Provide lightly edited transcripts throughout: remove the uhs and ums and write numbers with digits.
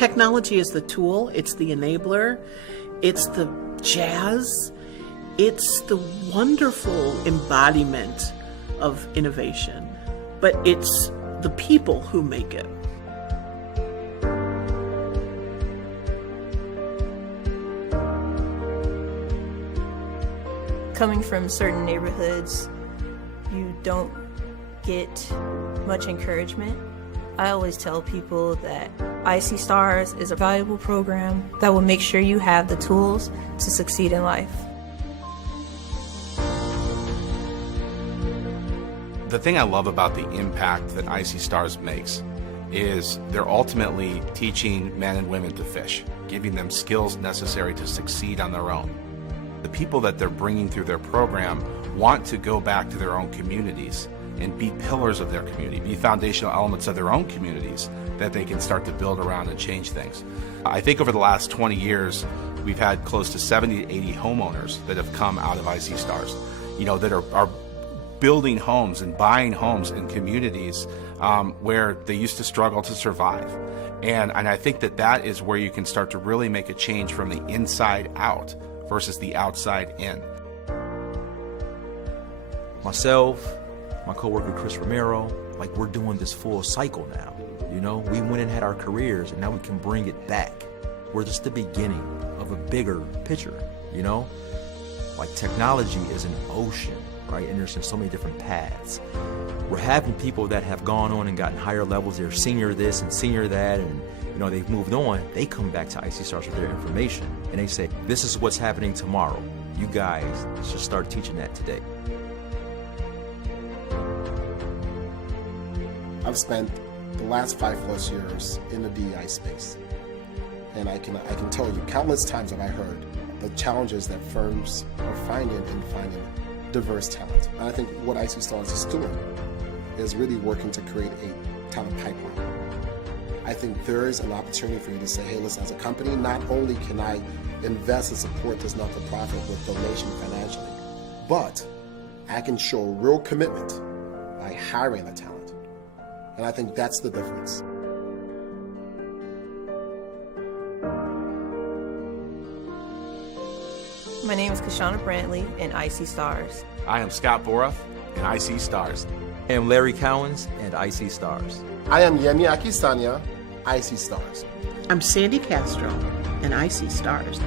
Technology is the tool, it's the enabler, it's the jazz, it's the wonderful embodiment of innovation, but it's the people who make it. Coming from certain neighborhoods, you don't get much encouragement. I always tell people that i.c.stars is a valuable program that will make sure you have the tools to succeed in life. The thing I love about the impact that i.c.stars makes is they're ultimately teaching men and women to fish, giving them skills necessary to succeed on their own. The people that they're bringing through their program want to go back to their own communities and be pillars of their community, be foundational elements of their own communities that they can start to build around and change things. I think over the last 20 years, we've had close to 70 to 80 homeowners that have come out of i.c.stars, that are building homes and buying homes in communities where they used to struggle to survive. And I think that is where you can start to really make a change from the inside out versus the outside in. Myself, my coworker Chris Romero, we're doing this full cycle now. We went and had our careers, and now we can bring it back. We're just the beginning of a bigger picture, technology is an ocean, right? And there's so many different paths. We're having people that have gone on and gotten higher levels. They're senior this and senior that, and they've moved on. They come back to i.c.stars with their information, and they say, this is what's happening tomorrow. You guys should start teaching that today. I've spent the last 5+ years in the DEI space, and I can tell you countless times have I heard the challenges that firms are finding in finding diverse talent. And I think what i.c.stars is doing is really working to create a talent pipeline. I think there is an opportunity for you to say, hey, listen, as a company, not only can I invest and support this not-for-profit with donation financially, but I can show real commitment by hiring the talent. And I think that's the difference. My name is Kashana Brantley in i.c.stars. I am Scott Boruff in i.c.stars. I am Larry Cowens and i.c.stars. I am Yemi Akistania, i.c.stars. I'm Sandy Castro, and i.c.stars.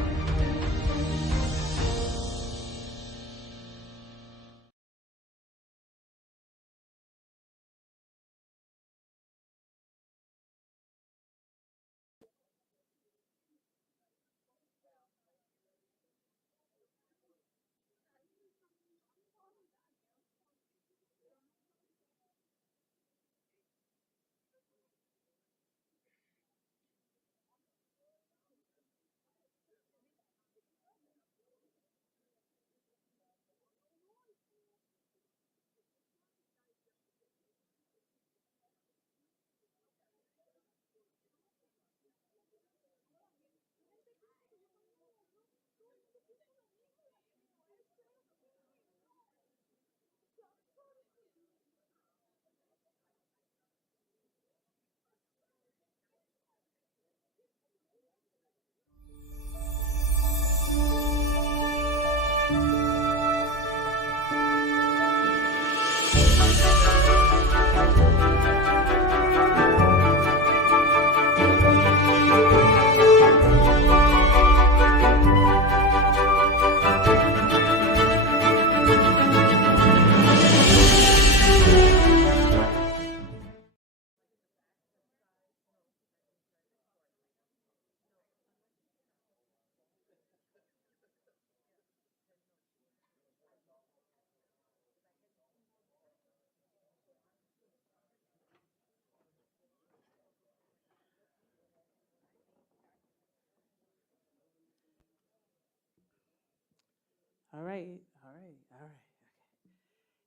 All right. Okay.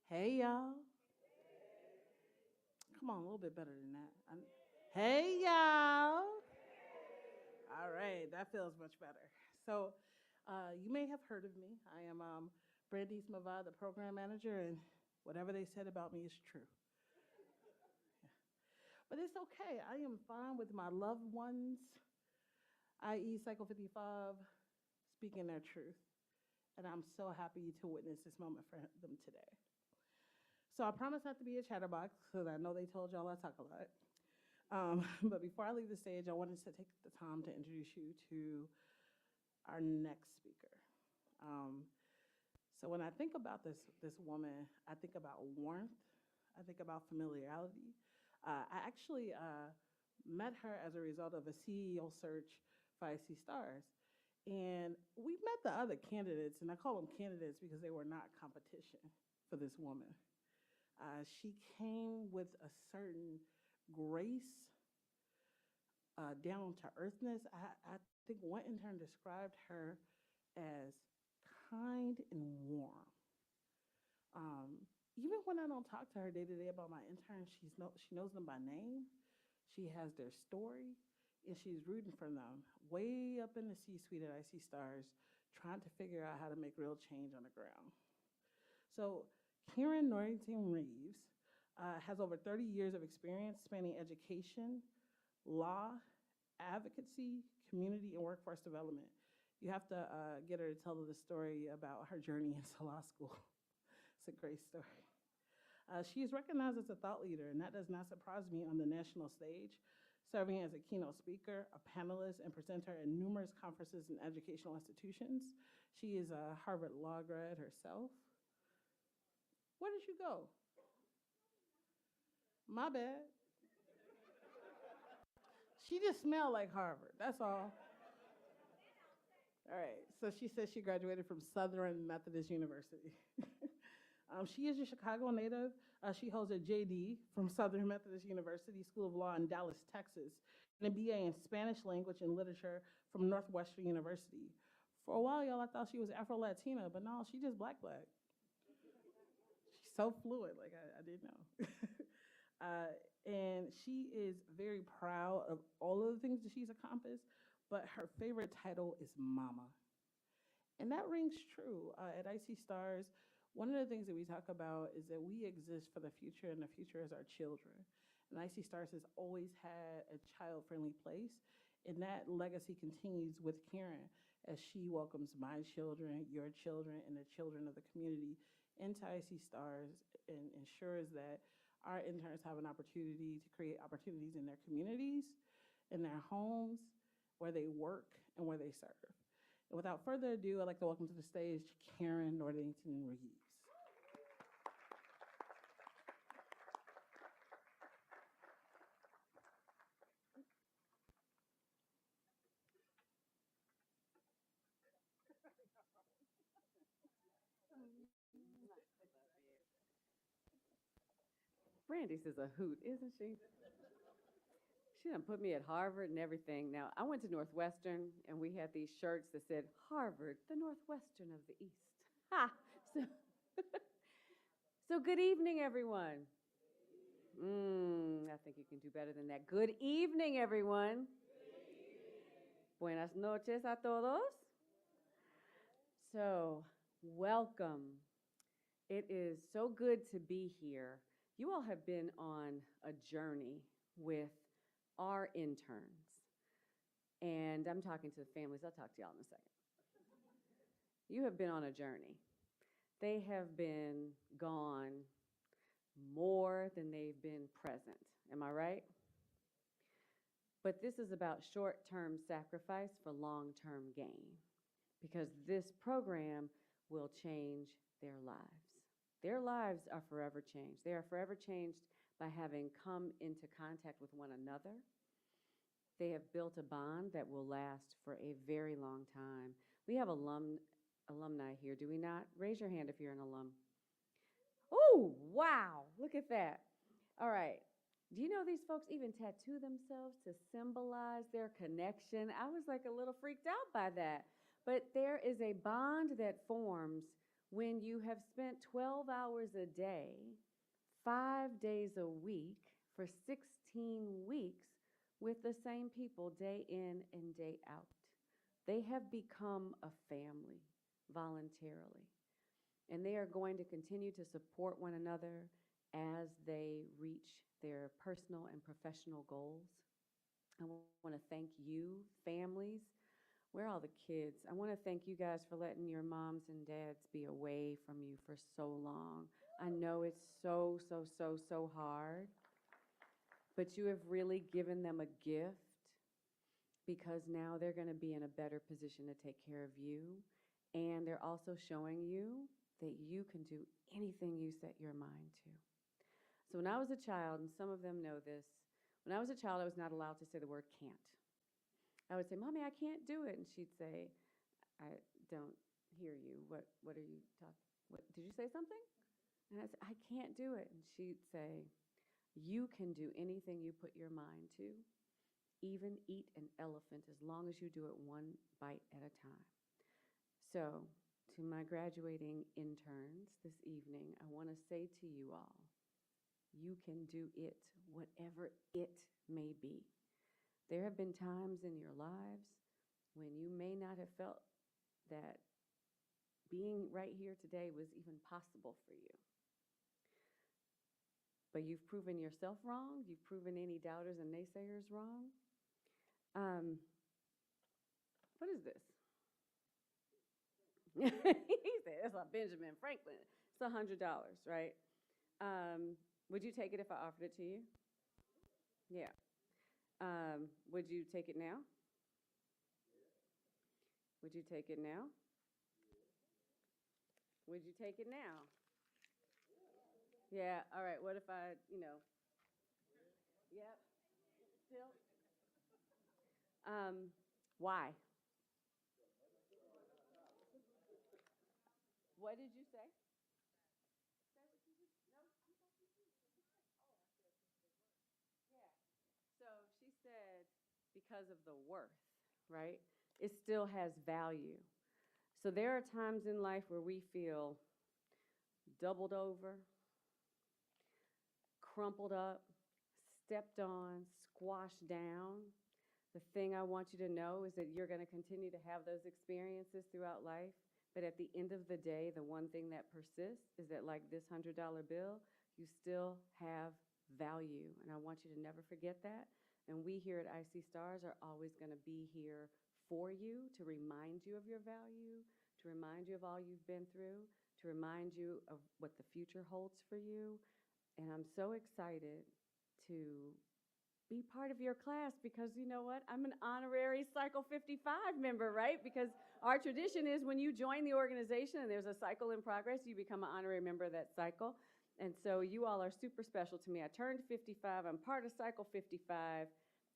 Hey, y'all. Come on, a little bit better than that. Hey, y'all. All right, that feels much better. So, you may have heard of me. I am Brandice Mavad, the program manager, and whatever they said about me is true. But it's okay. I am fine with my loved ones i.e. Cycle 55, speaking their truth. And I'm so happy to witness this moment for them today. So I promise not to be a chatterbox, because I know they told y'all I talk a lot. But before I leave the stage, I wanted to take the time to introduce you to our next speaker. So when I think about this woman, I think about warmth, I think about familiarity. I actually met her as a result of a CEO search for i.c.stars. And we met the other candidates, and I call them candidates because they were not competition for this woman. She came with a certain grace, down to earthness. I think one intern described her as kind and warm. Even when I don't talk to her day to day about my interns, she knows them by name. She has their story, and she's rooting for them way up in the C-suite at i.c.stars, trying to figure out how to make real change on the ground. So Karen Norrington Reeves has over 30 years of experience spanning education, law, advocacy, community, and workforce development. You have to get her to tell the story about her journey into law school. It's a great story. She is recognized as a thought leader, and that does not surprise me, on the national stage, serving as a keynote speaker, a panelist, and presenter at numerous conferences and educational institutions. She is a Harvard Law grad herself. Where did you go? My bad. She just smelled like Harvard, that's all. All right, so she says she graduated from Southern Methodist University. She is a Chicago native. She holds a JD from Southern Methodist University School of Law in Dallas, Texas, and a BA in Spanish language and literature from Northwestern University. For a while, y'all, I thought she was Afro-Latina, but no, she just black. She's so fluid, like I didn't know. And she is very proud of all of the things that she's accomplished, but her favorite title is Mama. And that rings true. At i.c.stars, one of the things that we talk about is that we exist for the future, and the future is our children. And i.c.stars has always had a child-friendly place, and that legacy continues with Karen as she welcomes my children, your children, and the children of the community into i.c.stars, and ensures that our interns have an opportunity to create opportunities in their communities, in their homes, where they work, and where they serve. And without further ado, I'd like to welcome to the stage Karen Norrington Reeves. Brandy's is a hoot, isn't she? She done put me at Harvard and everything. Now, I went to Northwestern, and we had these shirts that said, Harvard, the Northwestern of the East. Ha! So good evening, everyone. I think you can do better than that. Good evening, everyone. Buenas noches a todos. So, welcome. It is so good to be here. You all have been on a journey with our interns. And I'm talking to the families. I'll talk to y'all in a second. You have been on a journey. They have been gone more than they've been present. Am I right? But this is about short-term sacrifice for long-term gain, because this program will change their lives. Their lives are forever changed. They are forever changed by having come into contact with one another. They have built a bond that will last for a very long time. We have alumni here, do we not? Raise your hand if you're an alum. Oh, wow, look at that. All right, do you know these folks even tattoo themselves to symbolize their connection? I was like a little freaked out by that. But there is a bond that forms when you have spent 12 hours a day, 5 days a week, for 16 weeks with the same people day in and day out. They have become a family voluntarily, and they are going to continue to support one another as they reach their personal and professional goals. I want to thank you, families. Where are all the kids? I want to thank you guys for letting your moms and dads be away from you for so long. I know it's so, so, so, so hard, but you have really given them a gift because now they're going to be in a better position to take care of you. And they're also showing you that you can do anything you set your mind to. So when I was a child, and some of them know this, when I was a child, I was not allowed to say the word can't. I would say, Mommy, I can't do it. And she'd say, I don't hear you. What are you talking? What, did you say something? And I said, I can't do it. And she'd say, you can do anything you put your mind to, even eat an elephant as long as you do it one bite at a time. So to my graduating interns this evening, I want to say to you all, you can do it, whatever it may be. There have been times in your lives when you may not have felt that being right here today was even possible for you. But you've proven yourself wrong. You've proven any doubters and naysayers wrong. What is this? He said, it's a Benjamin Franklin. It's $100, right? Would you take it if I offered it to you? Yeah. Would you take it now? Would you take it now? Would you take it now? Yeah, all right, what if I, yep, still? Why? What did you say? So she said, because of the worth, right? It still has value. So there are times in life where we feel doubled over, crumpled up, stepped on, squashed down. The thing I want you to know is that you're going to continue to have those experiences throughout life. But at the end of the day, the one thing that persists is that, like this $100 bill, you still have value. And I want you to never forget that. And we here at i.c.stars are always going to be here for you, to remind you of your value, to remind you of all you've been through, to remind you of what the future holds for you. And I'm so excited to be part of your class because you know what? I'm an honorary Cycle 55 member, right? Because our tradition is when you join the organization and there's a cycle in progress, you become an honorary member of that cycle. And so you all are super special to me. I turned 55, I'm part of Cycle 55,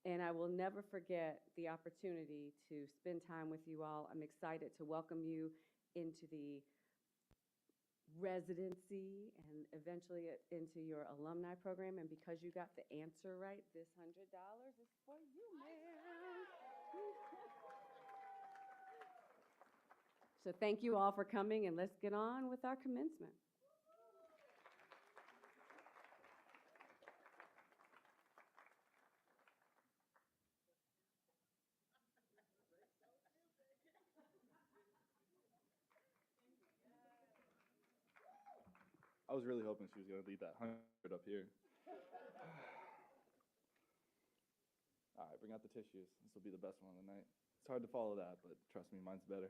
and I will never forget the opportunity to spend time with you all. I'm excited to welcome you into the residency and eventually into your alumni program. And because you got the answer right, this $100 is for you, ma'am. So thank you all for coming, and let's get on with our commencement. I was really hoping she was going to lead that 100 up here. All right, bring out the tissues. This will be the best one of the night. It's hard to follow that, but trust me, mine's better.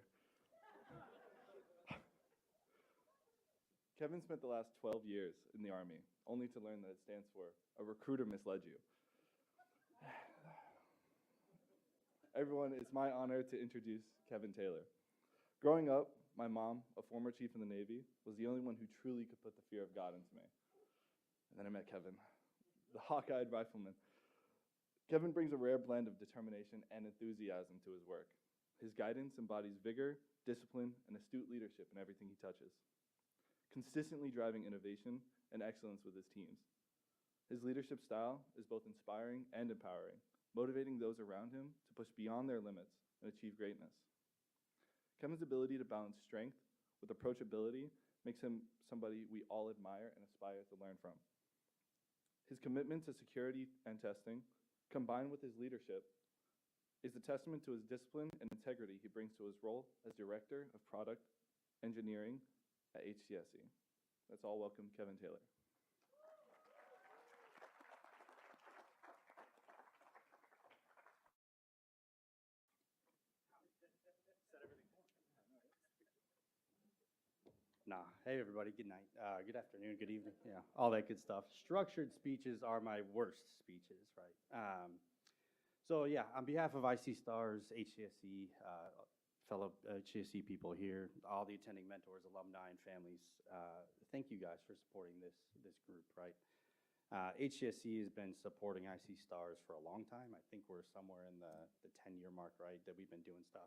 Kevin spent the last 12 years in the Army, only to learn that it stands for a recruiter misled you. Everyone, it's my honor to introduce Kevin Taylor. Growing up, my mom, a former chief in the Navy, was the only one who truly could put the fear of God into me. And then I met Kevin, the hawk-eyed rifleman. Kevin brings a rare blend of determination and enthusiasm to his work. His guidance embodies vigor, discipline, and astute leadership in everything he touches, consistently driving innovation and excellence with his teams. His leadership style is both inspiring and empowering, motivating those around him to push beyond their limits and achieve greatness. Kevin's ability to balance strength with approachability makes him somebody we all admire and aspire to learn from. His commitment to security and testing, combined with his leadership, is a testament to his discipline and integrity he brings to his role as Director of Product Engineering at HCSC. Let's all welcome Kevin Taylor. Nah. Hey, everybody. Good night. Good afternoon. Good evening. Yeah, all that good stuff. Structured speeches are my worst speeches, right? So yeah, on behalf of i.c.stars, HCSC, fellow HCSC people here, all the attending mentors, alumni, and families, thank you guys for supporting this group, right? HCSC has been supporting i.c.stars for a long time. I think we're somewhere in the 10-year mark, right, that we've been doing stuff.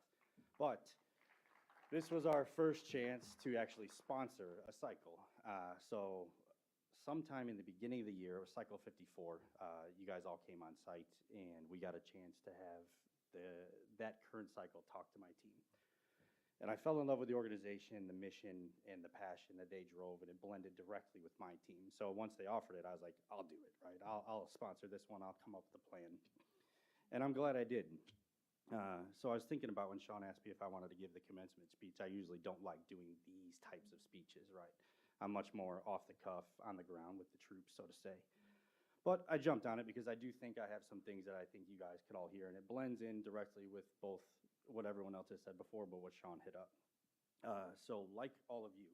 But this was our first chance to actually sponsor a cycle. So sometime in the beginning of the year, it was Cycle 54, you guys all came on site, and we got a chance to have that current cycle talk to my team. And I fell in love with the organization, the mission, and the passion that they drove, and it blended directly with my team. So once they offered it, I was like, I'll do it, right? I'll sponsor this one. I'll come up with a plan. And I'm glad I did. So I was thinking about when Sean asked me if I wanted to give the commencement speech. I usually don't like doing these types of speeches, right? I'm much more off the cuff, on the ground with the troops, so to say. But I jumped on it because I do think I have some things that I think you guys could all hear, and it blends in directly with both what everyone else has said before, but what Sean hit up. So like all of you,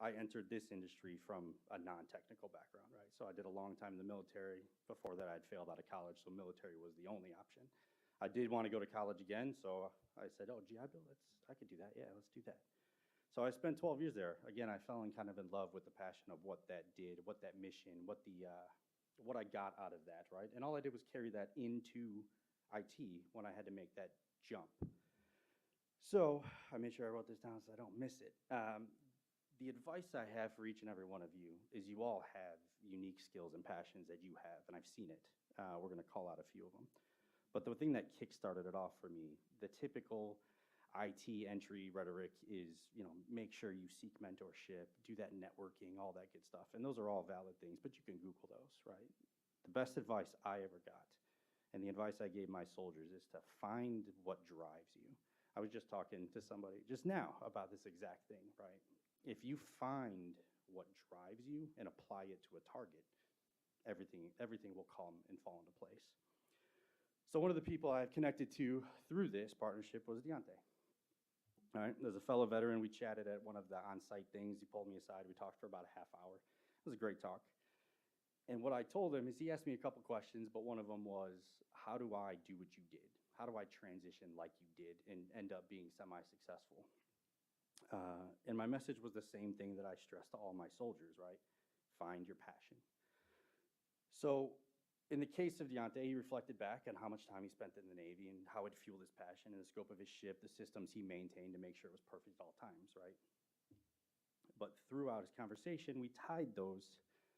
I entered this industry from a non-technical background, right? So I did a long time in the military. Before that, I'd failed out of college, so military was the only option. I did want to go to college again, so I said, oh, GI Bill, I could do that. Yeah, let's do that. So I spent 12 years there. Again, I fell in kind of in love with the passion of what that did, what that mission, what I got out of that, right? And all I did was carry that into IT when I had to make that jump. So I made sure I wrote this down so I don't miss it. The advice I have for each and every one of you is you all have unique skills and passions that you have, and I've seen it. We're going to call out a few of them. But the thing that kickstarted it off for me, the typical IT entry rhetoric is, make sure you seek mentorship, do that networking, all that good stuff. And those are all valid things, but you can Google those, right? The best advice I ever got, and the advice I gave my soldiers, is to find what drives you. I was just talking to somebody just now about this exact thing, right? If you find what drives you and apply it to a target, everything will come and fall into place. So one of the people I've connected to through this partnership was Deontay. All right, there's a fellow veteran. We chatted at one of the on-site things. He pulled me aside. We talked for about a half hour. It was a great talk. And what I told him is he asked me a couple questions, but one of them was, how do I do what you did? How do I transition like you did and end up being semi-successful? And my message was the same thing that I stressed to all my soldiers, right? Find your passion. So in the case of Deontay, he reflected back on how much time he spent in the Navy and how it fueled his passion and the scope of his ship, the systems he maintained to make sure it was perfect at all times, right? But throughout his conversation, we tied those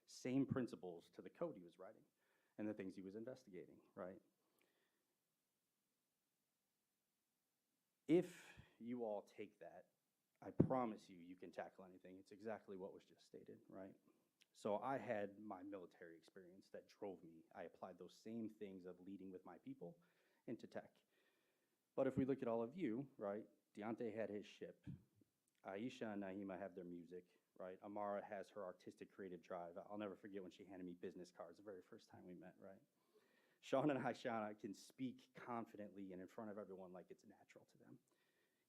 same principles to the code he was writing and the things he was investigating, right? If you all take that, I promise you, you can tackle anything. It's exactly what was just stated, right? So I had my military experience that drove me. I applied those same things of leading with my people into tech. But if we look at all of you, right, Deontay had his ship. Aisha and Naima have their music, right? Amara has her artistic creative drive. I'll never forget when she handed me business cards the very first time we met, right? Sean and Aisha can speak confidently and in front of everyone like it's natural to them.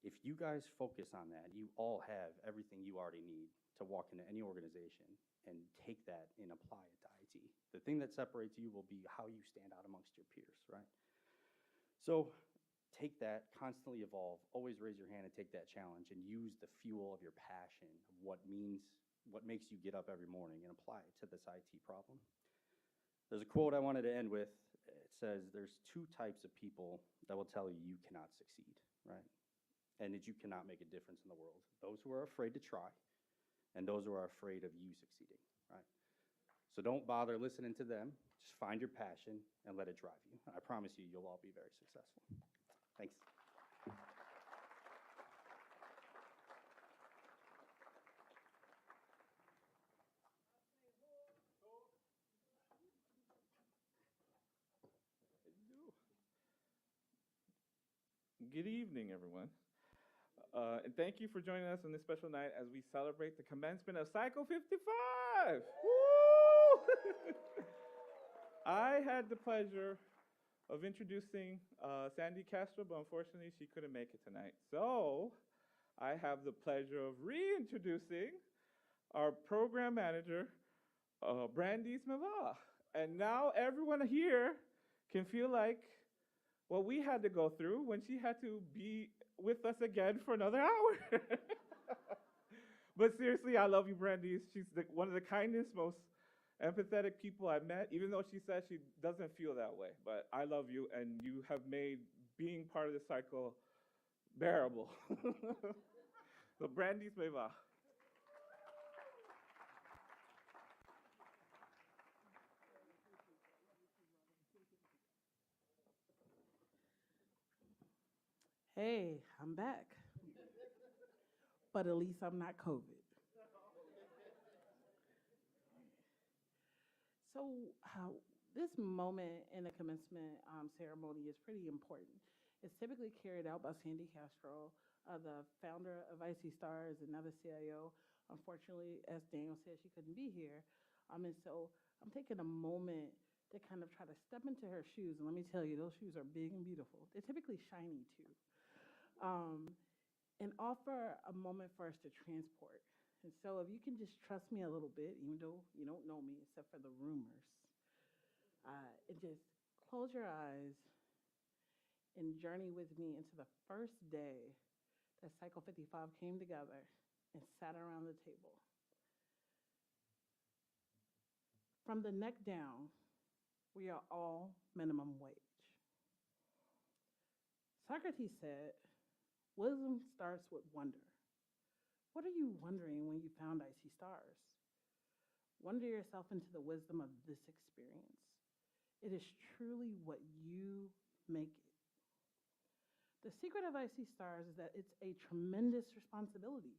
If you guys focus on that, you all have everything you already need to walk into any organization and take that and apply it to IT. The thing that separates you will be how you stand out amongst your peers, right? So take that, constantly evolve, always raise your hand and take that challenge and use the fuel of your passion, of what makes you get up every morning, and apply it to this IT problem. There's a quote I wanted to end with. It says, there's two types of people that will tell you you cannot succeed, right? And that you cannot make a difference in the world. Those who are afraid to try, and those who are afraid of you succeeding, right? So don't bother listening to them. Just find your passion and let it drive you. I promise you, you'll all be very successful. Thanks. Good evening, everyone. And thank you for joining us on this special night as we celebrate the commencement of Cycle 55. Woo! I had the pleasure of introducing Sandy Castro, but unfortunately she couldn't make it tonight. So I have the pleasure of reintroducing our program manager, Brandy Smava. And now everyone here can feel like what we had to go through when she had to be with us again for another hour. But seriously, I love you, Brandy. She's one of the kindest, most empathetic people I've met, even though she says she doesn't feel that way. But I love you, and you have made being part of the cycle bearable. So Brandy Smeva. Hey, I'm back. But at least I'm not COVID. So this moment in the commencement ceremony is pretty important. It's typically carried out by Sandy Castro, the founder of i.c.stars and now the CIO. Unfortunately, as Daniel said, she couldn't be here. And so I'm taking a moment to kind of try to step into her shoes. And let me tell you, those shoes are big and beautiful. They're typically shiny too. And offer a moment for us to transport. And so if you can just trust me a little bit, even though you don't know me except for the rumors, and just close your eyes and journey with me into the first day that Cycle 55 came together and sat around the table. From the neck down, we are all minimum wage. Socrates said, wisdom starts with wonder. What are you wondering when you found i.c.stars? Wonder yourself into the wisdom of this experience. It is truly what you make it. The secret of i.c.stars is that it's a tremendous responsibility.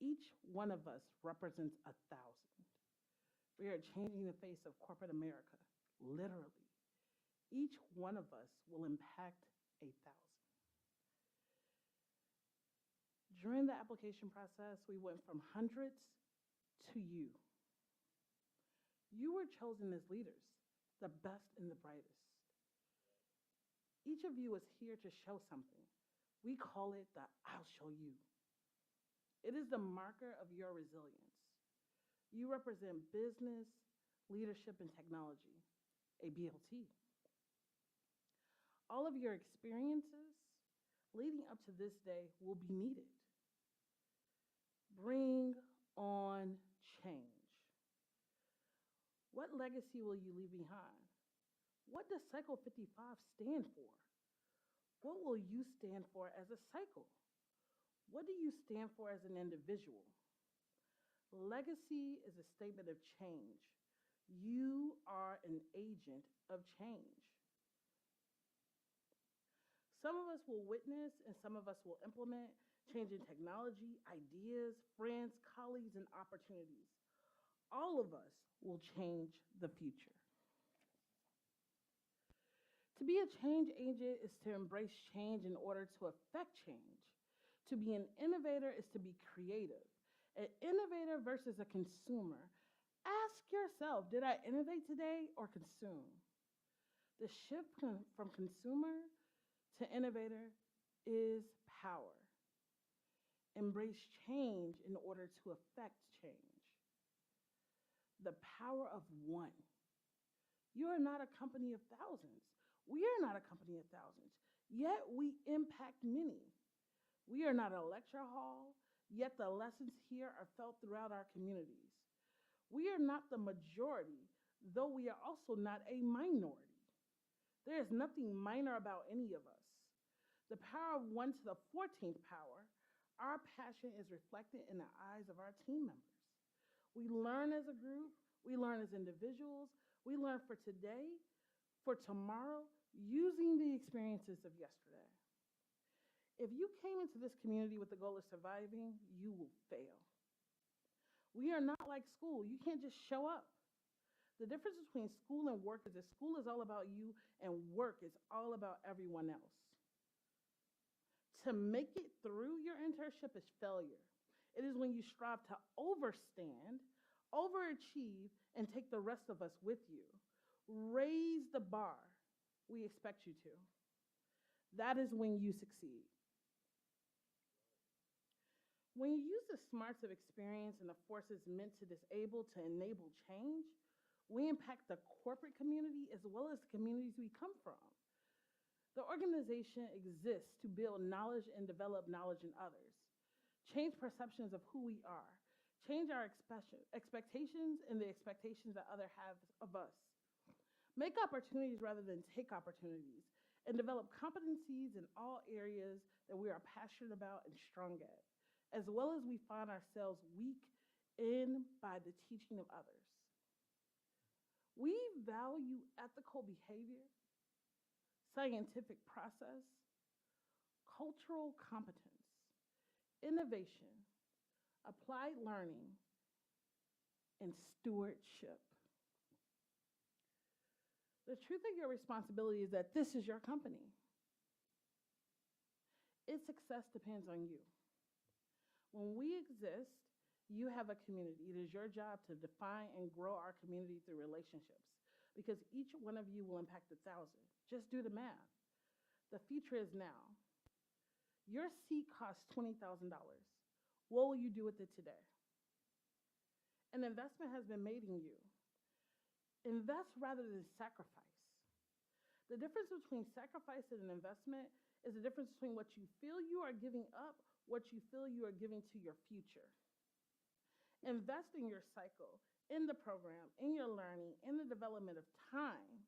Each one of us represents 1,000. We are changing the face of corporate America, literally. Each one of us will impact 1,000. During the application process, we went from hundreds to you. You were chosen as leaders, the best and the brightest. Each of you is here to show something. We call it the I'll show you. It is the marker of your resilience. You represent business, leadership, and technology, a BLT. All of your experiences leading up to this day will be needed. Bring on change. What legacy will you leave behind? What does Cycle 55 stand for? What will you stand for as a cycle? What do you stand for as an individual? Legacy is a statement of change. You are an agent of change. Some of us will witness and some of us will implement change in technology, ideas, friends, colleagues, and opportunities. All of us will change the future. To be a change agent is to embrace change in order to affect change. To be an innovator is to be creative. An innovator versus a consumer. Ask yourself, did I innovate today or consume? The shift from consumer to innovator is power. Embrace change in order to affect change. The power of one. You are not a company of thousands. We are not a company of thousands, yet we impact many. We are not a lecture hall, yet the lessons here are felt throughout our communities. We are not the majority, though we are also not a minority. There is nothing minor about any of us. The power of 1 to the 14th power, our passion is reflected in the eyes of our team members. We learn as a group, we learn as individuals, we learn for today, for tomorrow, using the experiences of yesterday. If you came into this community with the goal of surviving, you will fail. We are not like school. You can't just show up. The difference between school and work is that school is all about you and work is all about everyone else. To make it through your internship is failure. It is when you strive to overstand, overachieve, and take the rest of us with you. Raise the bar we expect you to. That is when you succeed. When you use the smarts of experience and the forces meant to disable to enable change, we impact the corporate community as well as the communities we come from. The organization exists to build knowledge and develop knowledge in others, change perceptions of who we are, change our expectations and the expectations that others have of us, make opportunities rather than take opportunities, and develop competencies in all areas that we are passionate about and strong at, as well as we find ourselves weak in by the teaching of others. We value ethical behavior, scientific process, cultural competence, innovation, applied learning, and stewardship. The truth of your responsibility is that this is your company. Its success depends on you. When we exist, you have a community. It is your job to define and grow our community through relationships, because each one of you will impact 1,000. Just do the math. The future is now. Your seat costs $20,000. What will you do with it today? An investment has been made in you. Invest rather than sacrifice. The difference between sacrifice and an investment is the difference between what you feel you are giving up, what you feel you are giving to your future. Invest in your cycle, in the program, in your learning, in the development of time,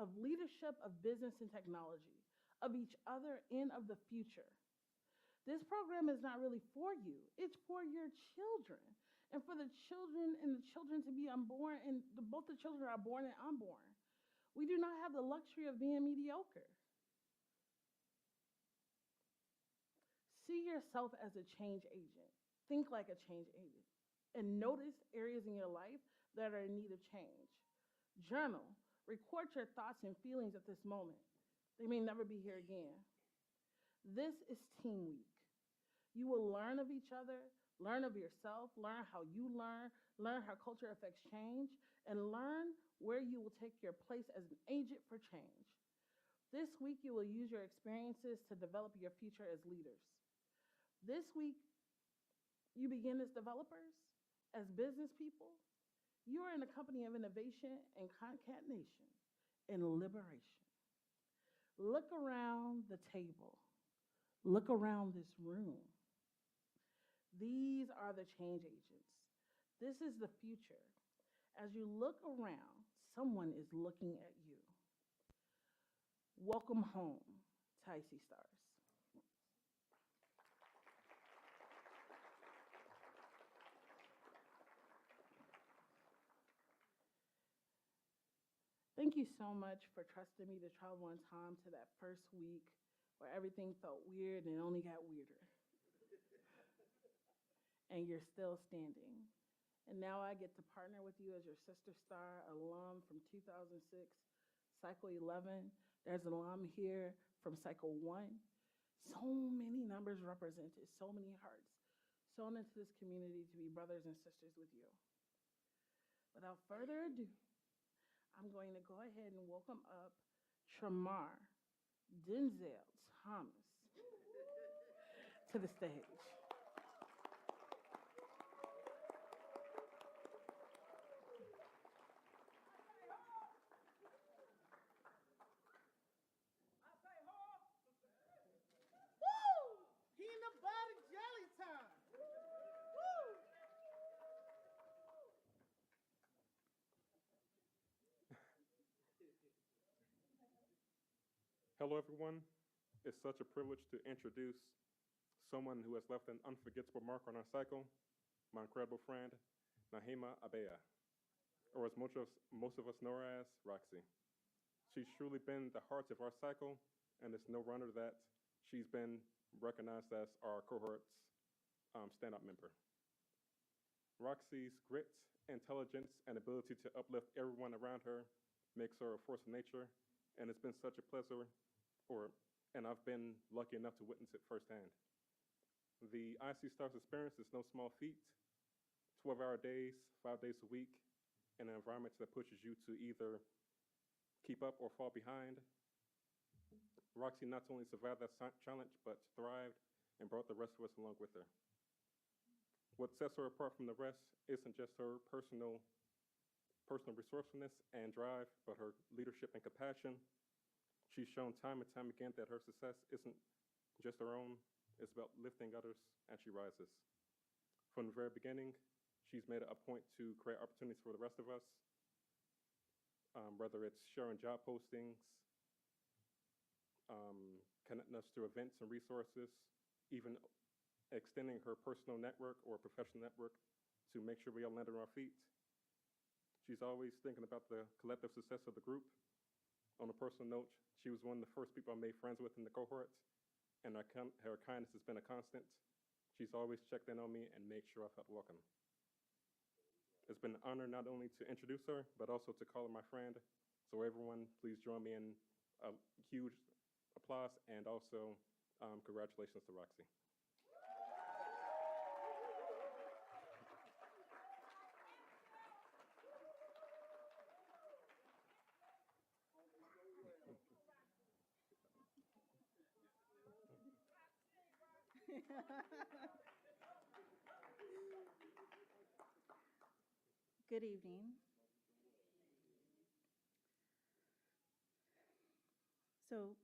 of leadership, of business and technology, of each other, and of the future. This program is not really for you. It's for your children, and for the children and the children to be unborn, and both the children are born and unborn. We do not have the luxury of being mediocre. See yourself as a change agent. Think like a change agent. And notice areas in your life that are in need of change. Journal. Record your thoughts and feelings at this moment. They may never be here again. This is Team Week. You will learn of each other, learn of yourself, learn how you learn how culture affects change, and learn where you will take your place as an agent for change. This week, you will use your experiences to develop your future as leaders. This week, you begin as developers, as business people. You are in a company of innovation and concatenation and liberation. Look around the table. Look around this room. These are the change agents. This is the future. As you look around, someone is looking at you. Welcome home to i.c.stars. Thank you so much for trusting me to travel in time to that first week where everything felt weird and it only got weirder. And you're still standing. And now I get to partner with you as your Sister Star alum from 2006, Cycle 11. There's an alum here from Cycle 1. So many numbers represented, so many hearts sown into this community to be brothers and sisters with you. Without further ado, I'm going to go ahead and welcome up Tramar Denzel Thomas to the stage. Peanut butter jelly time. Woo! Hello, everyone. It's such a privilege to introduce someone who has left an unforgettable mark on our cycle, my incredible friend, Nahima Abeya, or as most of us know her as, Roxy. She's truly been the heart of our cycle, and it's no wonder that she's been recognized as our cohort's stand-up member. Roxy's grit, intelligence, and ability to uplift everyone around her makes her a force of nature, and it's been such a pleasure, and I've been lucky enough to witness it firsthand. The i.c.stars experience is no small feat. 12-hour days, 5 days a week, in an environment that pushes you to either keep up or fall behind. Roxy not only survived that challenge, but thrived and brought the rest of us along with her. What sets her apart from the rest isn't just her personal resourcefulness and drive, but her leadership and compassion. She's shown time and time again that her success isn't just her own, it's about lifting others, and she rises. From the very beginning, she's made it a point to create opportunities for the rest of us, whether it's sharing job postings, connecting us to events and resources, even extending her personal network or professional network to make sure we all land on our feet. She's always thinking about the collective success of the group. On a personal note, she was one of the first people I made friends with in the cohort, and her kindness has been a constant. She's always checked in on me and made sure I felt welcome. It's been an honor not only to introduce her, but also to call her my friend. So everyone, please join me in a huge applause, and also congratulations to Roxy. Good evening. So,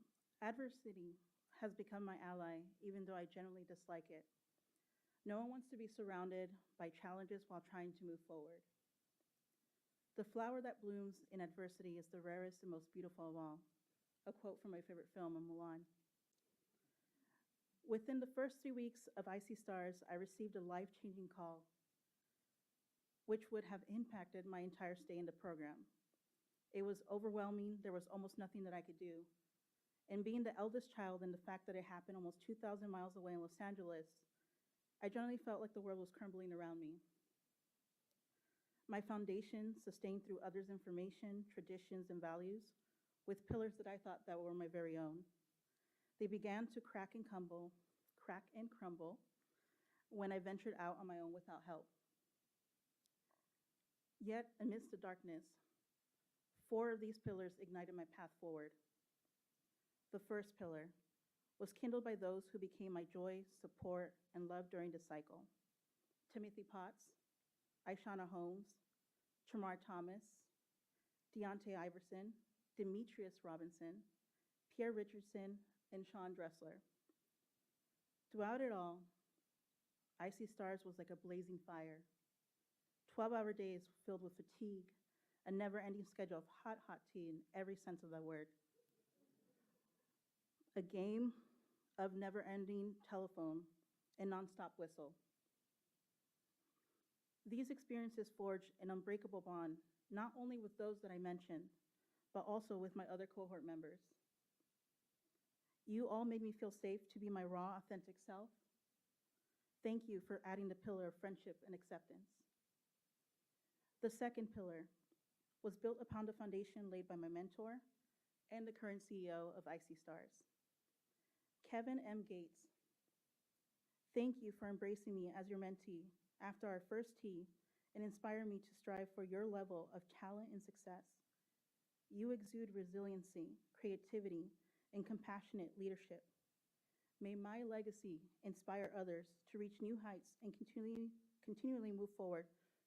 adversity has become my ally, even though I generally dislike it. No one wants to be surrounded by challenges while trying to move forward. The flower that blooms in adversity is the rarest and most beautiful of all. A quote from my favorite film, Mulan. Within the first 3 weeks of i.c.stars, I received a life-changing call, which would have impacted my entire stay in the program. It was overwhelming. There was almost nothing that I could do. And being the eldest child and the fact that it happened almost 2,000 miles away in Los Angeles, I generally felt like the world was crumbling around me. My foundation, sustained through others' information, traditions, and values, with pillars that I thought that were my very own, they began to crack and crumble when I ventured out on my own without help. Yet, amidst the darkness, 4 of these pillars ignited my path forward. The first pillar was kindled by those who became my joy, support, and love during the cycle. Timothy Potts, Aishana Holmes, Tamar Thomas, Deontay Iverson, Demetrius Robinson, Pierre Richardson, and Sean Dressler. Throughout it all, i.c.stars was like a blazing fire. 12-hour days filled with fatigue, a never-ending schedule of hot tea in every sense of the word. A game of never-ending telephone and nonstop whistle. These experiences forged an unbreakable bond, not only with those that I mentioned, but also with my other cohort members. You all made me feel safe to be my raw, authentic self. Thank you for adding the pillar of friendship and acceptance. The second pillar was built upon the foundation laid by my mentor and the current CEO of i.c.stars, Kevin M. Gates. Thank you for embracing me as your mentee after our first tee and inspiring me to strive for your level of talent and success. You exude resiliency, creativity, and compassionate leadership. May my legacy inspire others to reach new heights and continually move forward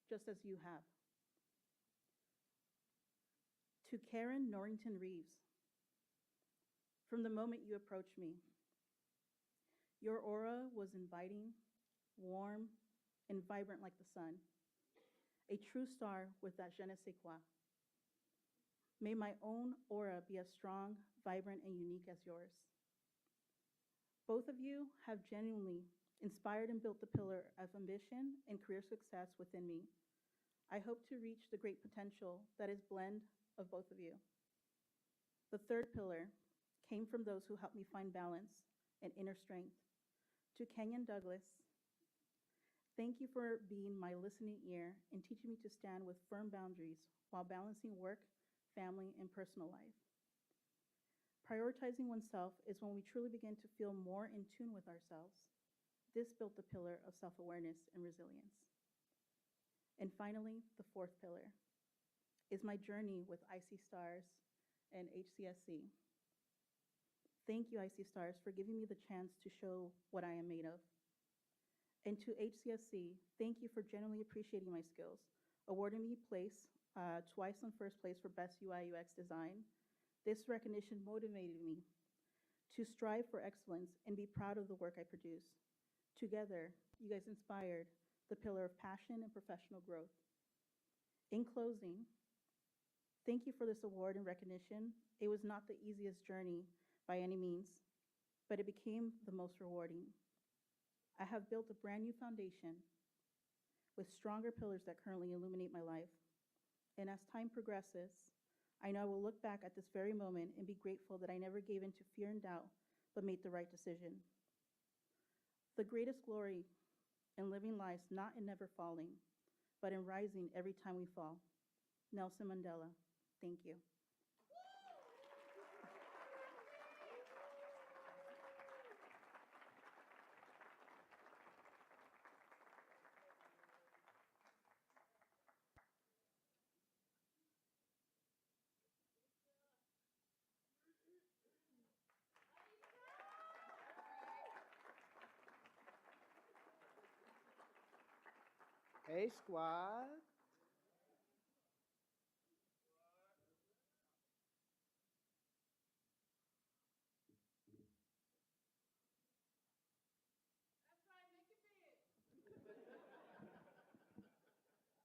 just as you have. To Karen Norrington Reeves, from the moment you approached me, your aura was inviting, warm, and vibrant like the sun, a true star with that je ne sais quoi. May my own aura be as strong, vibrant, and unique as yours. Both of you have genuinely inspired and built the pillar of ambition and career success within me. I hope to reach the great potential that is blend of both of you. The third pillar came from those who helped me find balance and inner strength. To Kenyon Douglas, thank you for being my listening ear and teaching me to stand with firm boundaries while balancing work, family, and personal life. Prioritizing oneself is when we truly begin to feel more in tune with ourselves. This built the pillar of self-awareness and resilience. And finally, the fourth pillar is my journey with i.c.stars and HCSC. Thank you, i.c.stars, for giving me the chance to show what I am made of. And to HCSC, thank you for genuinely appreciating my skills, awarding me twice on first place for Best UI UX Design. This recognition motivated me to strive for excellence and be proud of the work I produce. Together, you guys inspired the pillar of passion and professional growth. In closing, thank you for this award and recognition. It was not the easiest journey by any means, but it became the most rewarding. I have built a brand new foundation with stronger pillars that currently illuminate my life. And as time progresses, I know I will look back at this very moment and be grateful that I never gave in to fear and doubt, but made the right decision. The greatest glory in living lives not in never falling, but in rising every time we fall. Nelson Mandela, thank you. Hey, squad.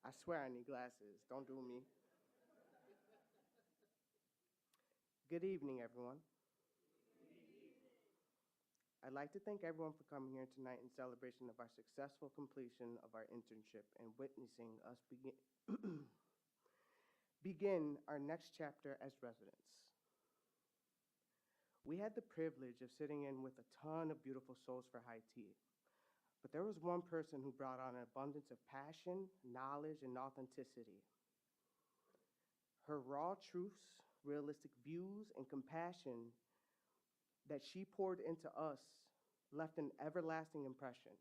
I swear I need glasses. Don't do me. Good evening, everyone. I'd like to thank everyone for coming here tonight in celebration of our successful completion of our internship and witnessing us begin our next chapter as residents. We had the privilege of sitting in with a ton of beautiful souls for high tea, but there was one person who brought on an abundance of passion, knowledge, and authenticity. Her raw truths, realistic views, and compassion that she poured into us left an everlasting impression.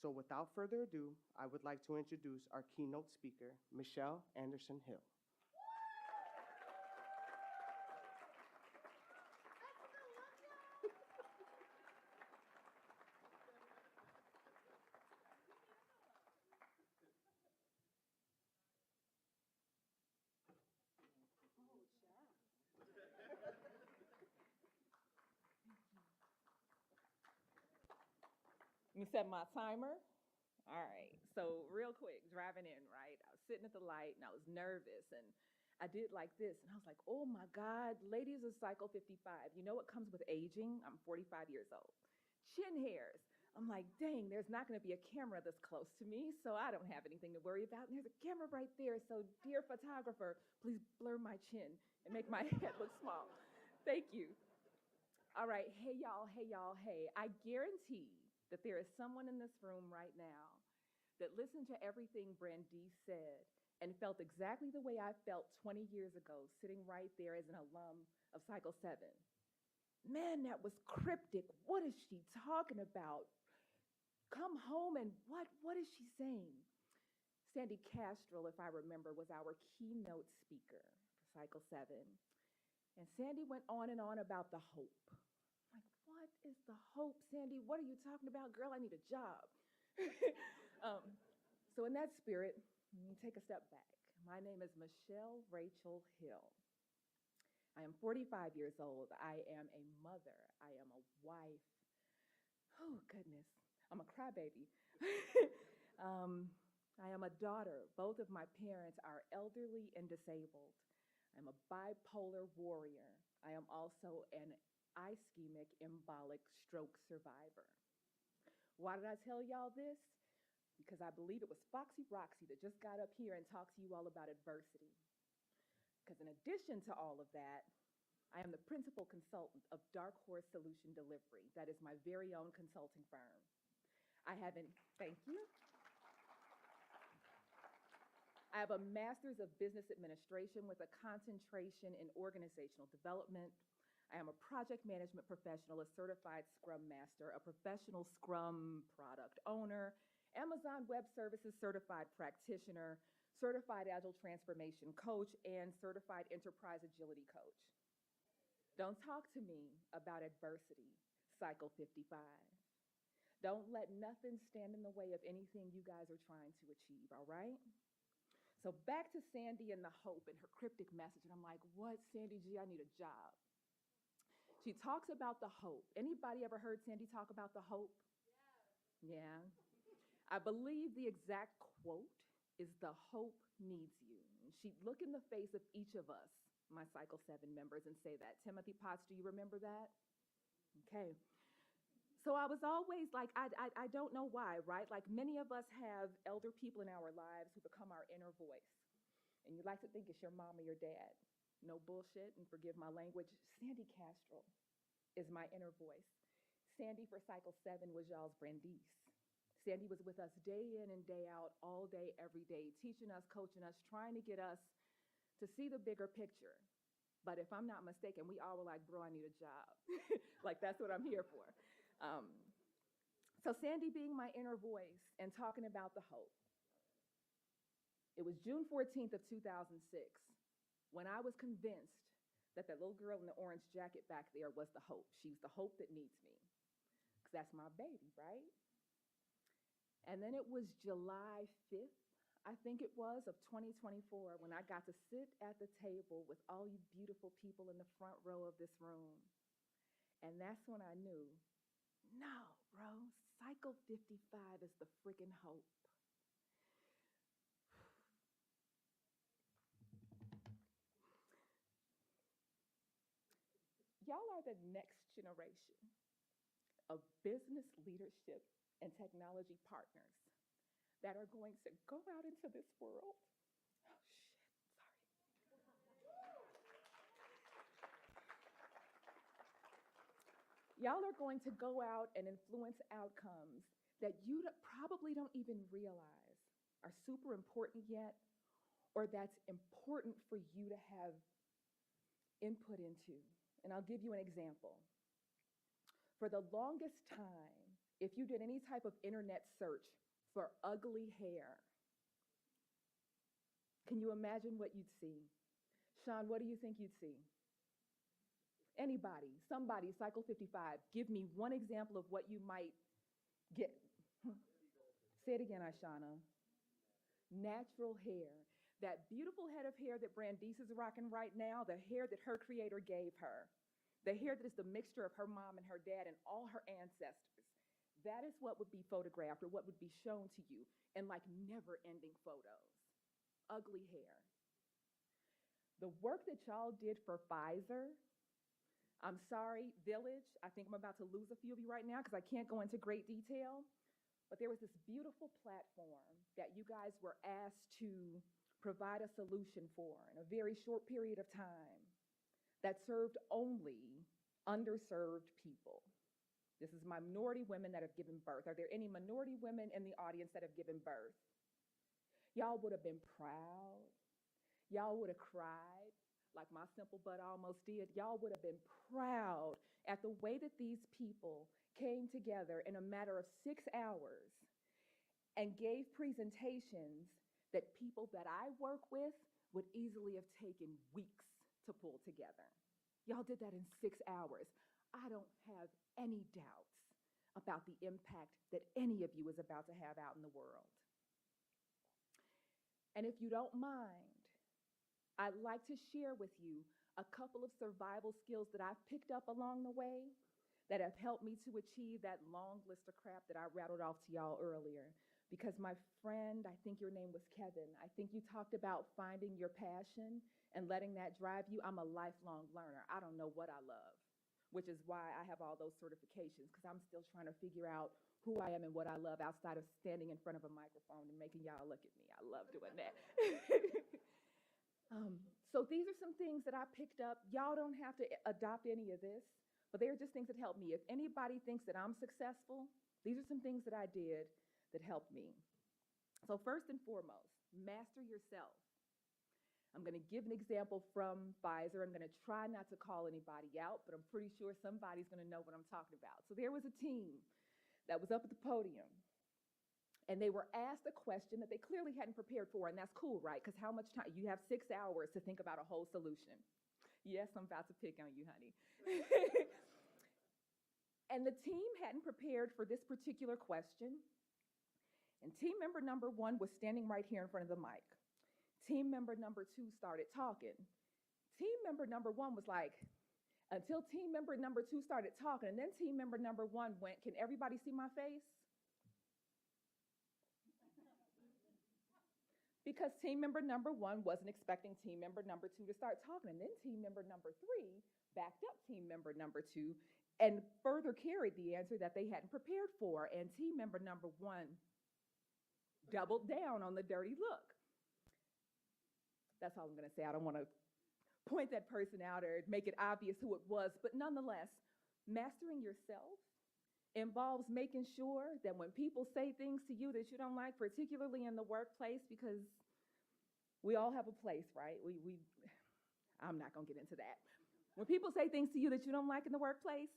So without further ado, I would like to introduce our keynote speaker, Michelle Anderson Hill. Let me set my timer. All right, so real quick, driving in, right? I was sitting at the light and I was nervous and I did like this and I was like, oh my God, ladies of Cycle 55. You know what comes with aging? I'm 45 years old. Chin hairs. I'm like, dang, there's not gonna be a camera this close to me, so I don't have anything to worry about. And there's a camera right there, so dear photographer, please blur my chin and make my head look small. Thank you. All right, hey y'all, hey y'all, hey. I guarantee that there is someone in this room right now that listened to everything Brandeis said and felt exactly the way I felt 20 years ago, sitting right there as an alum of Cycle 7. Man, that was cryptic. What is she talking about? Come home and what is she saying? Sandy Castrol, if I remember, was our keynote speaker for Cycle 7. And Sandy went on and on about the hope. Like, what is the hope, Sandy? What are you talking about? Girl, I need a job. So in that spirit, let me take a step back. My name is Michelle Rachel Hill. I am 45 years old. I am a mother. I am a wife. Oh, goodness. I'm a crybaby. I am a daughter. Both of my parents are elderly and disabled. I'm a bipolar warrior. I am also an ischemic embolic stroke survivor. Why did I tell y'all this? Because I believe it was Foxy Roxy that just got up here and talked to you all about adversity. Because in addition to all of that, I am the principal consultant of Dark Horse Solution Delivery. That is my very own consulting firm. Thank you. I have a master's of business administration with a concentration in organizational development. I am a project management professional, a certified Scrum Master, a professional Scrum product owner, Amazon Web Services certified practitioner, certified Agile transformation coach, and certified enterprise agility coach. Don't talk to me about adversity, Cycle 55. Don't let nothing stand in the way of anything you guys are trying to achieve, all right? So back to Sandy and the hope and her cryptic message. And I'm like, what, Sandy G? I need a job. She talks about the hope. Anybody ever heard Sandy talk about the hope? Yeah. I believe the exact quote is the hope needs you. And she'd look in the face of each of us, my Cycle 7 members, and say that. Timothy Potts, do you remember that? Okay. So I was always like, I don't know why, right? Like many of us have elder people in our lives who become our inner voice. And you like to think it's your mom or your dad. No bullshit, and forgive my language. Sandy Castro is my inner voice. Sandy for Cycle 7 was y'all's Brandice. Sandy was with us day in and day out, all day, every day, teaching us, coaching us, trying to get us to see the bigger picture. But if I'm not mistaken, we all were like, bro, I need a job. Like, that's what I'm here for. So Sandy being my inner voice and talking about the hope. It was June 14th of 2006 when I was convinced that that little girl in the orange jacket back there was the hope. She's the hope that needs me, because that's my baby, right? And then it was July 5th, I think it was, of 2024, when I got to sit at the table with all you beautiful people in the front row of this room. And that's when I knew, no, bro, Cycle 55 is the freaking hope. Y'all are the next generation of business leadership and technology partners that are going to go out into this world. Oh, shit, sorry. Y'all are going to go out and influence outcomes that you probably don't even realize are super important yet, or that's important for you to have input into. And I'll give you an example. For the longest time, if you did any type of internet search for ugly hair, can you imagine what you'd see? Sean, what do you think you'd see? Anybody, somebody, Cycle 55, give me one example of what you might get. Say it again, Ashana. Natural hair. That beautiful head of hair that Brandice is rocking right now, the hair that her creator gave her. The hair that is the mixture of her mom and her dad and all her ancestors. That is what would be photographed or what would be shown to you in like never-ending photos. Ugly hair. The work that y'all did for Pfizer, I'm sorry, Village, I think I'm about to lose a few of you right now because I can't go into great detail, but there was this beautiful platform that you guys were asked to provide a solution for in a very short period of time that served only underserved people. This is minority women that have given birth. Are there any minority women in the audience that have given birth? Y'all would have been proud. Y'all would have cried like my simple butt almost did. Y'all would have been proud at the way that these people came together in a matter of 6 hours and gave presentations that people that I work with would easily have taken weeks to pull together. Y'all did that in 6 hours. I don't have any doubts about the impact that any of you is about to have out in the world. And if you don't mind, I'd like to share with you a couple of survival skills that I've picked up along the way that have helped me to achieve that long list of crap that I rattled off to y'all earlier. Because my friend, I think your name was Kevin, I think you talked about finding your passion and letting that drive you. I'm a lifelong learner. I don't know what I love, which is why I have all those certifications, because I'm still trying to figure out who I am and what I love outside of standing in front of a microphone and making y'all look at me. I love doing that. So these are some things that I picked up. Y'all don't have to adopt any of this, but they're just things that help me. If anybody thinks that I'm successful, these are some things that I did that helped me. So first and foremost, master yourself. I'm going to give an example from Pfizer. I'm going to try not to call anybody out, but I'm pretty sure somebody's going to know what I'm talking about. So there was a team that was up at the podium, and they were asked a question that they clearly hadn't prepared for, and that's cool, right? Because how much time? You have 6 hours to think about a whole solution. Yes, I'm about to pick on you, honey. And the team hadn't prepared for this particular question. And team member number 1 was standing right here in front of the mic. Team member number 2 started talking. Team member number 1 was like, until team member number 2 started talking, and then team member number 1 went, can everybody see my face? Because team member number 1 wasn't expecting team member number 2 to start talking, and then team member number 3 backed up team member number 2 and further carried the answer that they hadn't prepared for, and team member number 1 doubled down on the dirty look. That's all I'm going to say. I don't want to point that person out or make it obvious who it was, but nonetheless, mastering yourself involves making sure that when people say things to you that you don't like, particularly in the workplace, because we all have a place, right? I'm not going to get into that. When people say things to you that you don't like in the workplace,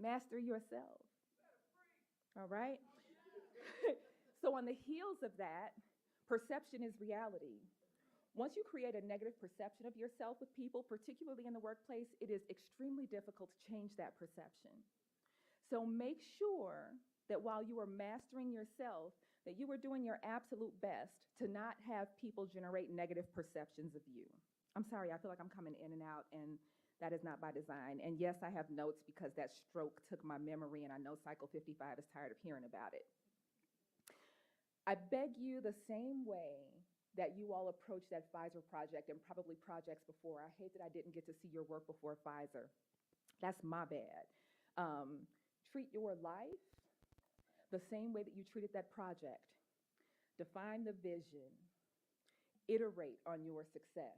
master yourself. All right? So on the heels of that, perception is reality. Once you create a negative perception of yourself with people, particularly in the workplace, it is extremely difficult to change that perception. So make sure that while you are mastering yourself, that you are doing your absolute best to not have people generate negative perceptions of you. I'm sorry, I feel like I'm coming in and out, and that is not by design. And yes, I have notes because that stroke took my memory, and I know Cycle 55 is tired of hearing about it. I beg you, the same way that you all approach that Pfizer project and probably projects before. I hate that I didn't get to see your work before Pfizer. That's my bad. Treat your life the same way that you treated that project. Define the vision. Iterate on your success.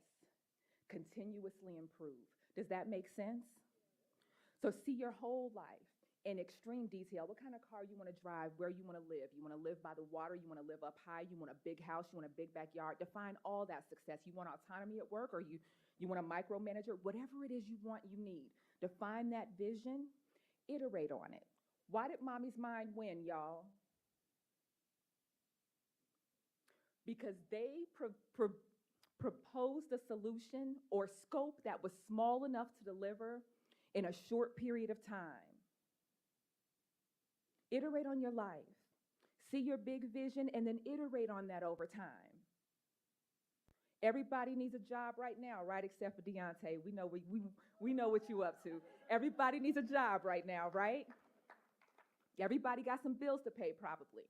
Continuously improve. Does that make sense? So see your whole life in extreme detail. What kind of car you want to drive, where you want to live. You want to live by the water, you want to live up high, you want a big house, you want a big backyard. Define all that success. You want autonomy at work, or you want a micromanager, whatever it is you want, you need. Define that vision, iterate on it. Why did Mommy's Mind win, y'all? Because they proposed a solution or scope that was small enough to deliver in a short period of time. Iterate on your life. See your big vision and then iterate on that over time. Everybody needs a job right now, right? Except for Deontay. We know what you up to. Everybody needs a job right now, right? Everybody got some bills to pay probably.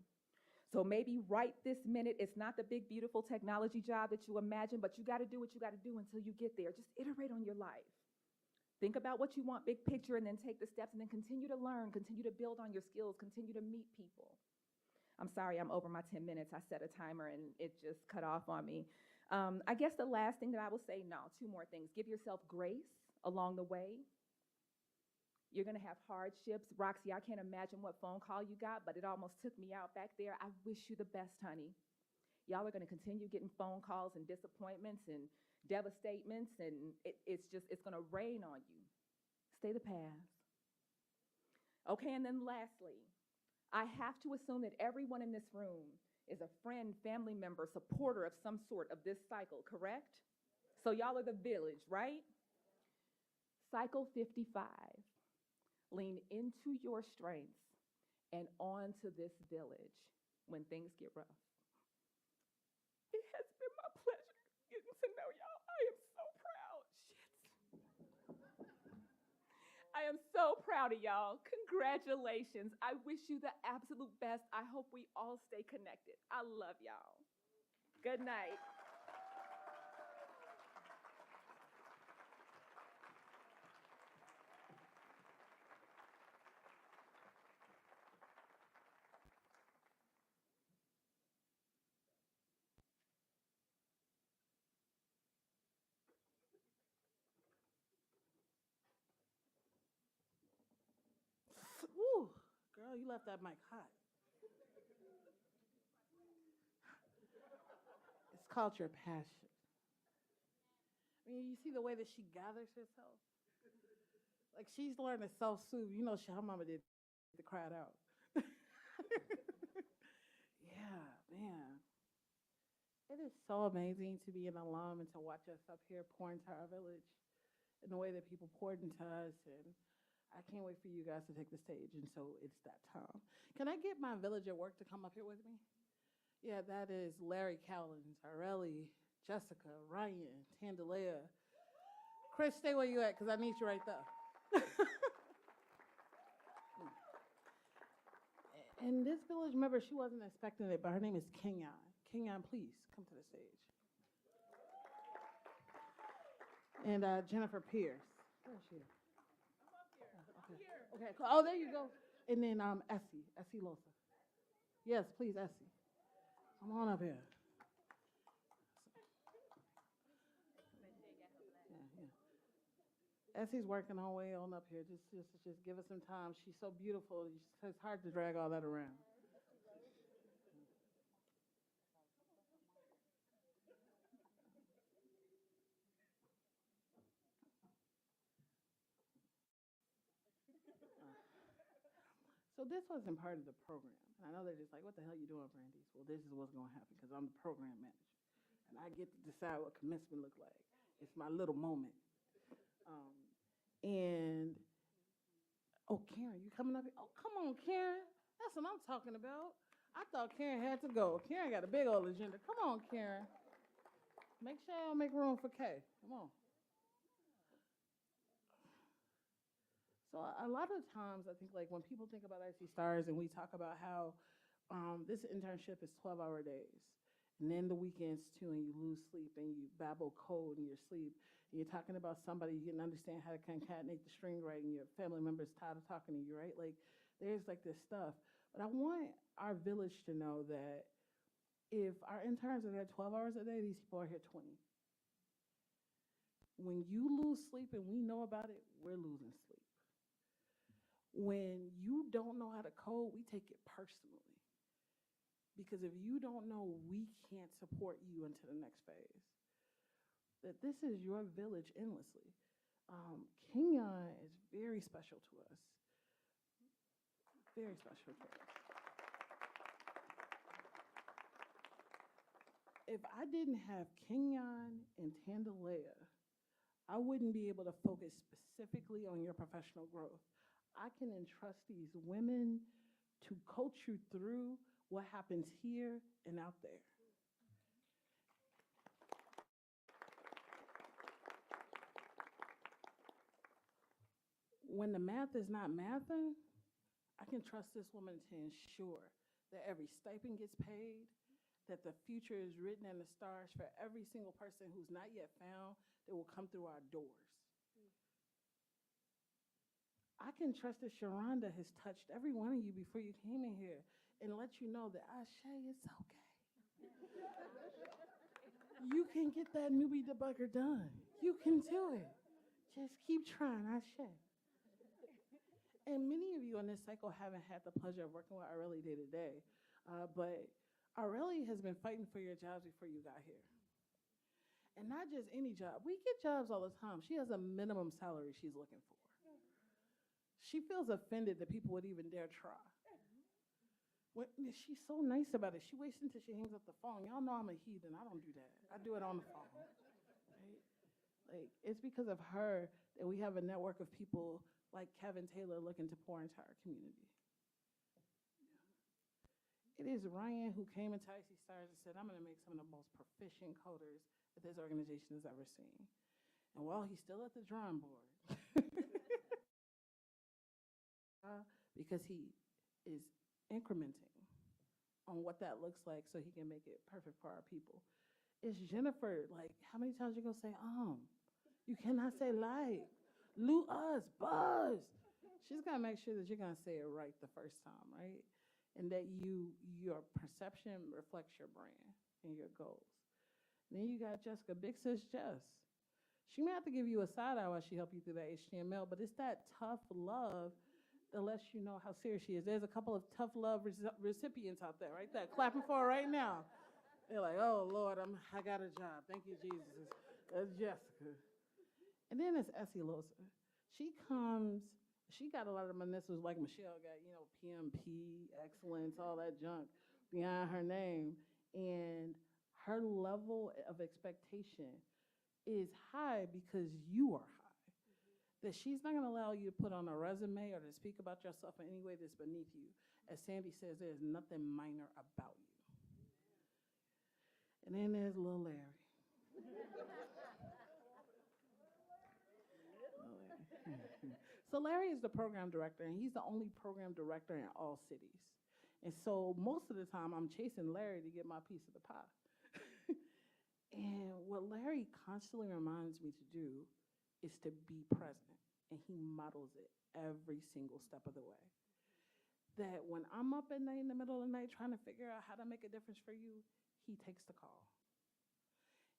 So maybe right this minute, it's not the big, beautiful technology job that you imagine, but you got to do what you got to do until you get there. Just iterate on your life. Think about what you want, big picture, and then take the steps, and then continue to learn, continue to build on your skills, continue to meet people. I'm sorry, I'm over my 10 minutes. I set a timer, and it just cut off on me. I guess the last thing that I will say, no, 2 more things. Give yourself grace along the way. You're going to have hardships. Roxy, I can't imagine what phone call you got, but it almost took me out back there. I wish you the best, honey. Y'all are going to continue getting phone calls and disappointments and devastatements, and it's going to rain on you. Stay the path. Okay, and then lastly, I have to assume that everyone in this room is a friend, family member, supporter of some sort of this cycle, correct? So y'all are the village, right? Cycle 55. Lean into your strengths and onto this village when things get rough. It has been my pleasure getting to know y'all. I am so proud. I am so proud of y'all. Congratulations. I wish you the absolute best. I hope we all stay connected. I love y'all. Good night. Woo, girl, you left that mic hot. It's called your passion. I mean, you see the way that she gathers herself? Like, she's learned to self-soothe. You know, her mama did the crowd out. Yeah, man. It is so amazing to be an alum and to watch us up here pour into our village in the way that people poured into us. And I can't wait for you guys to take the stage, and so it's that time. Can I get my village at work to come up here with me? Yeah, that is Larry Cowlins, Areli, Jessica, Ryan, Tandalea. Chris, stay where you at, because I need you right there. And this village member, she wasn't expecting it, but her name is Kenyon. Kenyon, please come to the stage. And Jennifer Pierce. Where is she? Okay. Cool. Oh, there you go. And then Essie Losa. Yes, please, Essie. Come on up here. Yeah. Essie's working her way on up here. Just give us some time. She's so beautiful. It's hard to drag all that around. So this wasn't part of the program. And I know they're just like, what the hell are you doing, Brandeis? Well, this is what's going to happen because I'm the program manager. And I get to decide what commencement look like. It's my little moment. Oh, Karen, you coming up here? Oh, come on, Karen. That's what I'm talking about. I thought Karen had to go. Karen got a big old agenda. Come on, Karen. Make sure y'all make room for Kay. Come on. So a lot of times, I think, like, when people think about i.c.stars and we talk about how this internship is 12-hour days, and then the weekends, too, and you lose sleep, and you babble code in your sleep, and you're talking about somebody, you didn't understand how to concatenate the string right, and your family member's tired of talking to you, right? Like, there's, like, this stuff. But I want our village to know that if our interns are there 12 hours a day, these people are here 20. When you lose sleep and we know about it, we're losing sleep. When you don't know how to code, we take it personally. Because if you don't know, we can't support you into the next phase. That this is your village endlessly. Kenyon is very special to us. Very special to us. If I didn't have Kenyon and Tandalea, I wouldn't be able to focus specifically on your professional growth. I can entrust these women to coach you through what happens here and out there. When the math is not mathing, I can trust this woman to ensure that every stipend gets paid, that the future is written in the stars for every single person who's not yet found that will come through our doors. I can trust that Sharonda has touched every one of you before you came in here and let you know that, Ashe, it's okay. You can get that newbie debugger done. You can do it. Just keep trying, Ashe. And many of you on this cycle haven't had the pleasure of working with Areli day to day, but Areli has been fighting for your jobs before you got here. And not just any job. We get jobs all the time. She has a minimum salary she's looking for. She feels offended that people would even dare try. She's so nice about it. She waits until she hangs up the phone. Y'all know I'm a heathen. I don't do that. I do it on the phone. Right? Like, it's because of her that we have a network of people like Kevin Taylor looking to pour into our community. It is Ryan who came into i.c.stars and said, I'm going to make some of the most proficient coders that this organization has ever seen. And while he's still at the drawing board, because he is incrementing on what that looks like so he can make it perfect for our people. It's Jennifer, like, how many times you going to say, you cannot say like, loot us, buzz. She's got to make sure that you're going to say it right the first time, right? And that your perception reflects your brand and your goals. And then you got Jessica, Big Sis Jess. She may have to give you a side eye while she helps you through that HTML, but it's that tough love that lets you know how serious she is. There's a couple of tough love recipients out there, right? That clapping for her right now. They're like, oh, Lord, I got a job. Thank you, Jesus. That's Jessica. And then it's Essie Losa. She got a lot of initials like Michelle got, PMP, excellence, all that junk behind her name. And her level of expectation is high because you are high. that she's not going to allow you to put on a resume or to speak about yourself in any way that's beneath you. As Sandy says, there's nothing minor about you. And then there's little Larry. So Larry is the program director, and he's the only program director in all cities. And so most of the time, I'm chasing Larry to get my piece of the pie. And what Larry constantly reminds me to do is to be present, and he models it every single step of the way. That when I'm up at night in the middle of the night trying to figure out how to make a difference for you, he takes the call.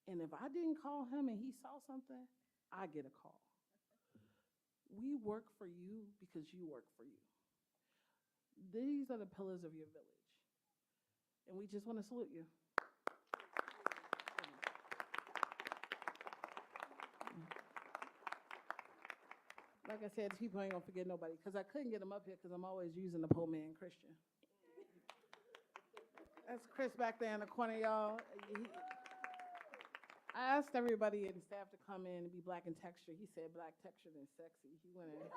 And if I didn't call him and he saw something, I get a call. We work for you because you work for you. These are the pillars of your village. And we just want to salute you. Like I said, people ain't gonna forget nobody, because I couldn't get him up here because I'm always using the poor man Christian. That's Chris back there in the corner, y'all. I asked everybody in staff to come in and be black in texture. He said black textured and sexy. He went in,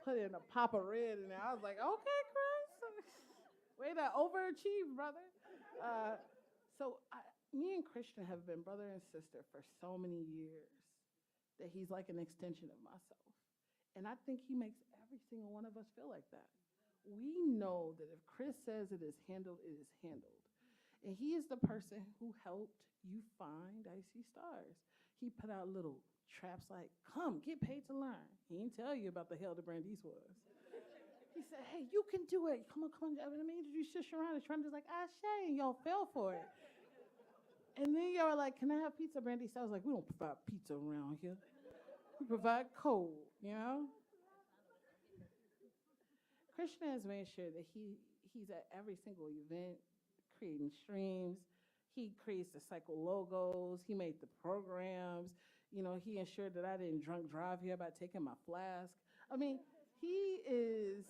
put in a pop of red in there. I was like, okay, Chris. Way to overachieve, brother. Me and Christian have been brother and sister for so many years that he's like an extension of myself. And I think he makes every single one of us feel like that. We know that if Chris says it is handled, it is handled. And he is the person who helped you find i.c.stars. He put out little traps like, come, get paid to learn. He didn't tell you about the hell that Brandeis was. He said, hey, you can do it. Come on. I mean, you shush around and trying to like, and y'all fell for it. And then y'all were like, can I have pizza, Brandeis? I was like, we don't provide pizza around here. We provide code, you know? Christian has made sure that he's at every single event, creating streams. He creates the cycle logos. He made the programs. You know, he ensured that I didn't drunk drive here by taking my flask. I mean, he is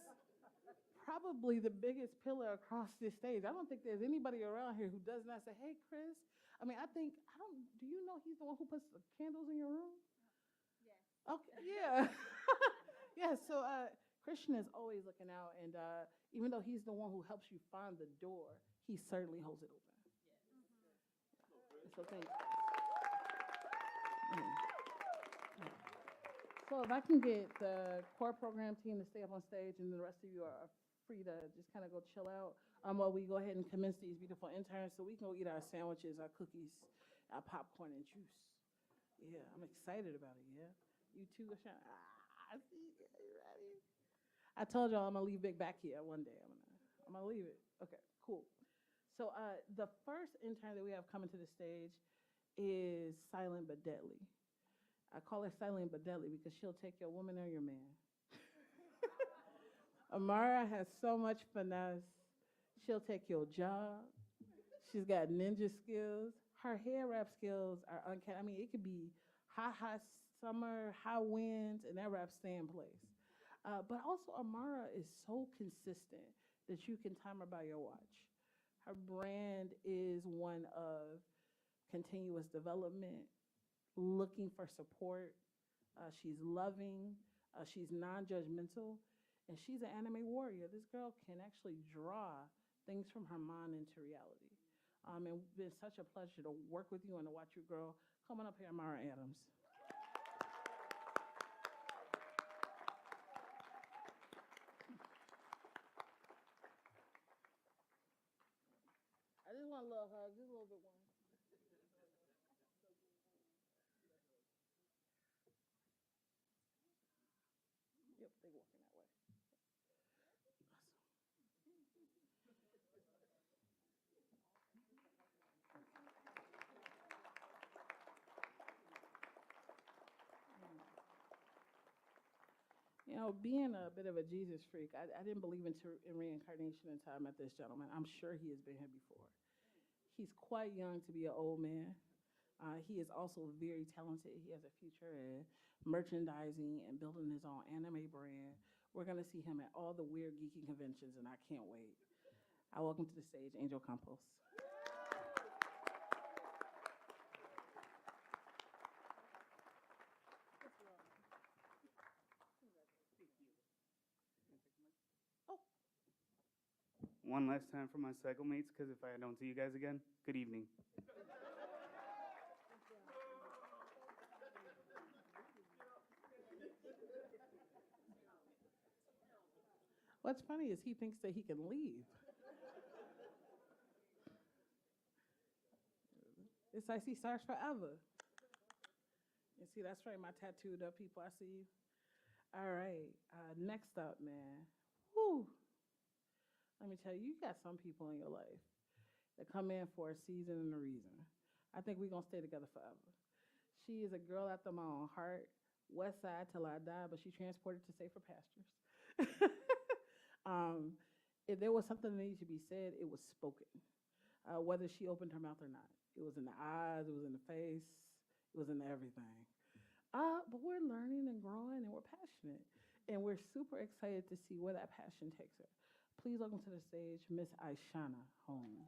probably the biggest pillar across this stage. I don't think there's anybody around here who does not say, hey, Chris. I mean, do you know he's the one who puts the candles in your room? Yeah. Okay, yeah. Yeah, so Christian is always looking out, and even though he's the one who helps you find the door, he certainly holds it open. Yeah. So thanks. So if I can get the core program team to stay up on stage, and the rest of you are free to just kind of go chill out while we go ahead and commence these beautiful interns so we can go eat our sandwiches, our cookies, our popcorn and juice. Yeah, I'm excited about it, yeah. You too, Ashan? I see you ready. I told y'all I'm gonna leave Big back here one day. I'm gonna leave it. Okay, cool. So the first intern that we have coming to the stage is Silent But Deadly. I call her Silent But Deadly because she'll take your woman or your man. Amara has so much finesse. She'll take your job. She's got ninja skills. Her hair wrap skills are uncanny. I mean, it could be hot summer, high winds, and that wrap stay in place. But also, Amara is so consistent that you can time her by your watch. Her brand is one of continuous development, looking for support. She's loving. She's non-judgmental. And she's an anime warrior. This girl can actually draw things from her mind into reality. And it's been such a pleasure to work with you and to watch you grow. Come on up here, Amara Adams. I just want a little hug, just a little bit one. Yep, they're walking that way. You know, being a bit of a Jesus freak, I didn't believe in reincarnation until I met this gentleman. I'm sure he has been here before. He's quite young to be an old man. He is also very talented. He has a future in merchandising and building his own anime brand. We're going to see him at all the weird geeky conventions, and I can't wait. I welcome to the stage Angel Campos. one last time for my cycle mates, because if I don't see you guys again, good evening. What's funny is he thinks that he can leave. It's i.c.stars forever. You see, that's right, my tattooed up people, I see you. All right, next up, man. Whew. Let me tell you, you got some people in your life that come in for a season and a reason. I think we're going to stay together forever. She is a girl after my own heart, West Side till I die, but she transported to safer pastures. If there was something that needed to be said, it was spoken, whether she opened her mouth or not. It was in the eyes, it was in the face, it was in everything. But we're learning and growing, and we're passionate, and we're super excited to see where that passion takes her. Please welcome to the stage, Miss Aishana Holmes.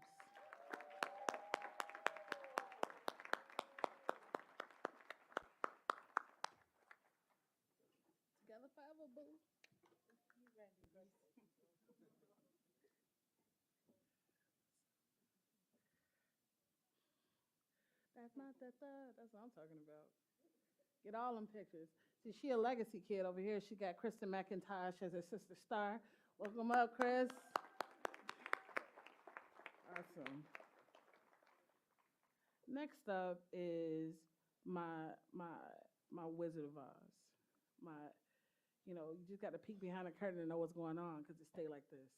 Together forever, boo. That's not the thug. That's what I'm talking about. Get all them pictures. See, she a legacy kid over here. She got Kristen McIntosh as her sister star. Welcome up, Chris. Awesome. Next up is my Wizard of Oz. You just got to peek behind the curtain and know what's going on because it stay like this.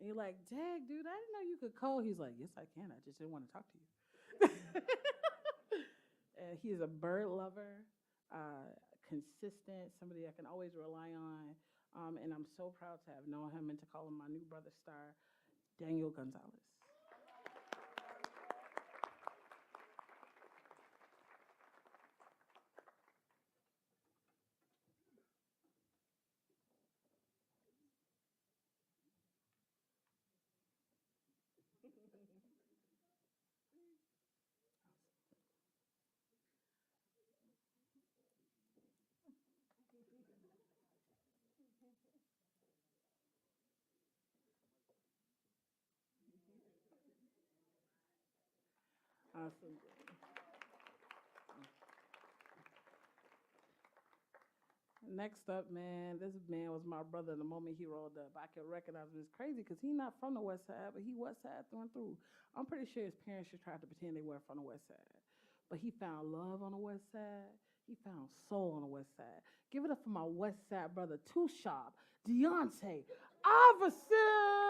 And you're like, dang, dude, I didn't know you could code. He's like, yes, I can. I just didn't want to talk to you. And he's a bird lover, consistent, somebody I can always rely on. And I'm so proud to have known him and to call him my new brother star, Daniel Gonzalez. Awesome. Next up, man, this man was my brother the moment he rolled up. I could recognize him. It's crazy because he's not from the West Side, but he West Side through and through. I'm pretty sure his parents just tried to pretend they weren't from the West Side. But he found love on the West Side. He found soul on the West Side. Give it up for my West Side brother, Too Sharp, Deontay Iverson.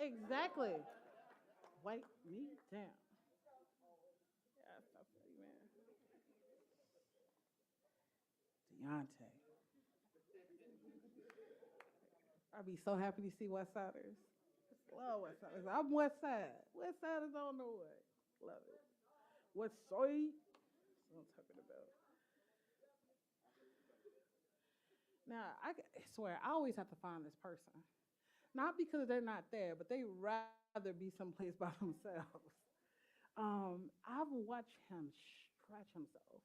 Exactly. Wipe me down. Yeah, I feel you, man. Deontay. I'd be so happy to see West Siders. Love West Siders. I'm West Side. West Siders don't know what. Love it. West Side. That's what I'm talking about. Now, I swear, I always have to find this person. Not because they're not there, but they rather be someplace by themselves. I've watched him stretch himself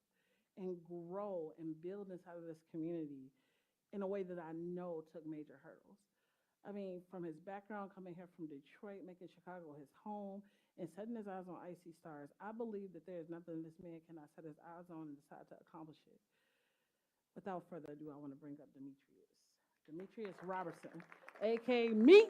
and grow and build inside of this community in a way that I know took major hurdles. I mean, from his background coming here from Detroit, making Chicago his home, and setting his eyes on i.c.stars, I believe that there is nothing this man cannot set his eyes on and decide to accomplish it. Without further ado, I want to bring up Demetrius Robertson, a.k.a. Meech.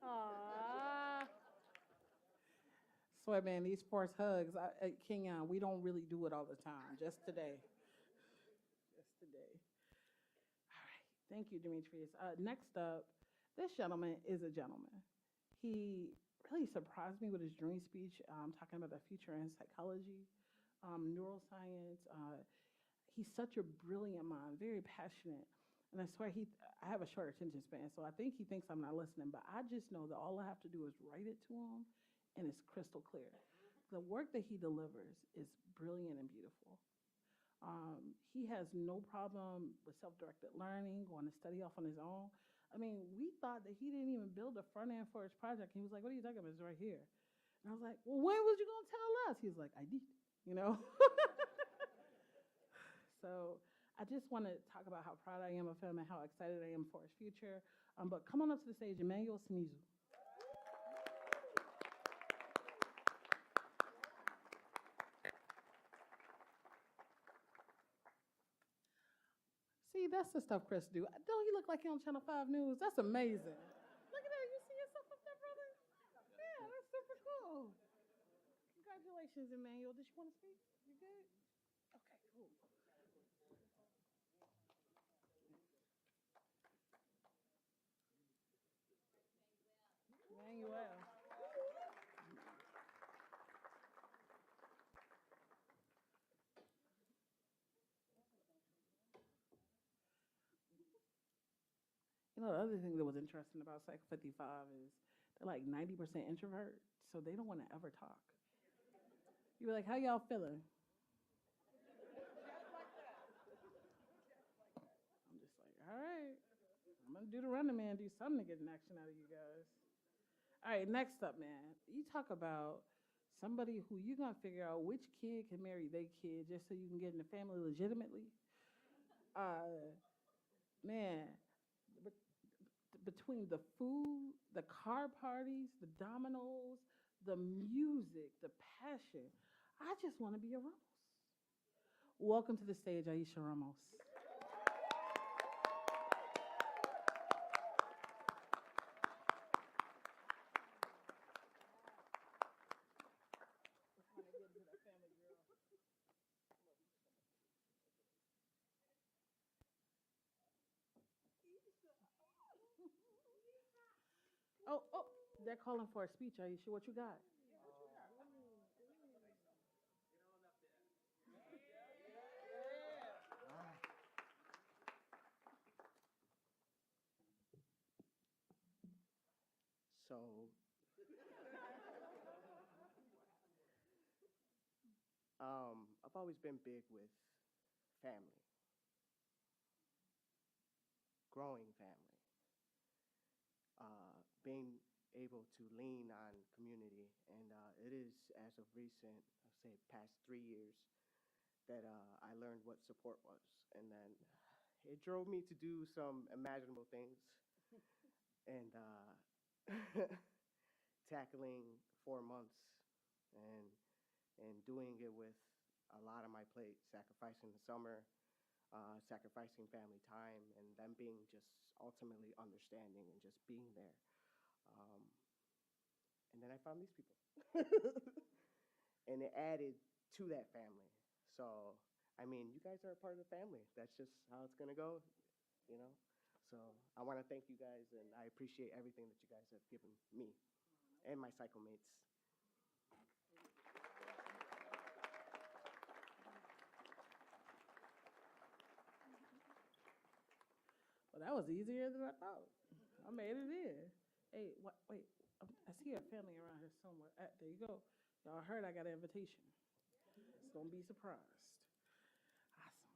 Aww. swear, man, these forced hugs at Kenyon, we don't really do it all the time. Just today. Just today. All right. Thank you, Demetrius. Next up, this gentleman is a gentleman. He really surprised me with his dream speech, talking about the future in psychology, neuroscience. He's such a brilliant mind, very passionate. And I swear, I have a short attention span, so I think he thinks I'm not listening. But I just know that all I have to do is write it to him, and it's crystal clear. The work that he delivers is brilliant and beautiful. He has no problem with self-directed learning, going to study off on his own. I mean, we thought that he didn't even build a front end for his project. He was like, "What are you talking about? It's right here." And I was like, "Well, when was you gonna tell us?" He was like, "I did," you know. So I just want to talk about how proud I am of him and how excited I am for his future. But come on up to the stage, Emmanuel Sneezu. See, that's the stuff Chris do. Don't he look like he on Channel 5 News? That's amazing. Look at that. You see yourself up there, brother? Yeah, that's super cool. Congratulations, Emmanuel. Did you want to speak? You good? Okay, cool. Emmanuel. You know, the other thing that was interesting about Cycle 55 is they're like 90% introvert, so they don't want to ever talk. You were like, "How y'all feeling?" I'm just like, "All right, I'm going to do the running man, do something to get an action out of you guys." All right, next up, man. You talk about somebody who you're going to figure out which kid can marry their kid just so you can get in the family legitimately. Man, between the food, the car parties, the dominoes, the music, the passion, I just want to be a Ramos. Welcome to the stage, Aisha Ramos. Oh, they're calling for a speech, Aisha. What you got? So, I've always been big with family, growing family, being able to lean on community. And it is, as of recent, I'd say past 3 years, that I learned what support was. And then it drove me to do some imaginable things. And tackling 4 months and doing it with a lot on my plate, sacrificing the summer, sacrificing family time, and them being just ultimately understanding and just being there. And then I found these people. And it added to that family. So, I mean, you guys are a part of the family. That's just how it's going to go, you know? So I want to thank you guys, and I appreciate everything that you guys have given me and my cycle mates. Well, that was easier than I thought. I made it in. Hey, wait, I see a family around here somewhere. There you go. Y'all heard I got an invitation. So don't be surprised. Awesome.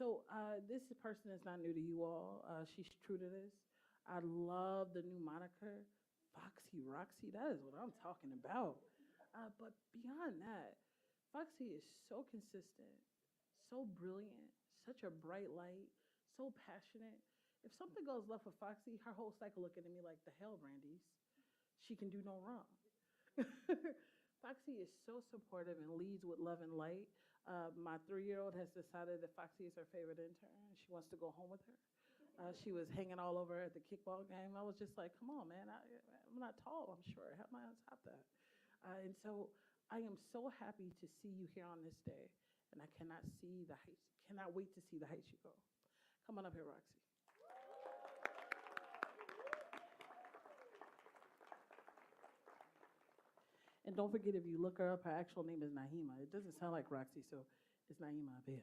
So this person is not new to you all. She's true to this. I love the new moniker, Foxy Roxy. That is what I'm talking about. But beyond that, Foxy is so consistent, so brilliant, such a bright light, so passionate. If something goes left with Foxy, her whole cycle looking at me like, "The hell, Brandeis? She can do no wrong." Foxy is so supportive and leads with love and light. My 3-year-old has decided that Foxy is her favorite intern. She wants to go home with her. She was hanging all over at the kickball game. I was just like, come on, man. I'm not tall, I'm sure. How am I on top of that? And so I am so happy to see you here on this day. And I cannot wait to see the heights you go. Come on up here, Roxy. And don't forget, if you look her up, her actual name is Naima. It doesn't sound like Roxy, so it's Naima Abea.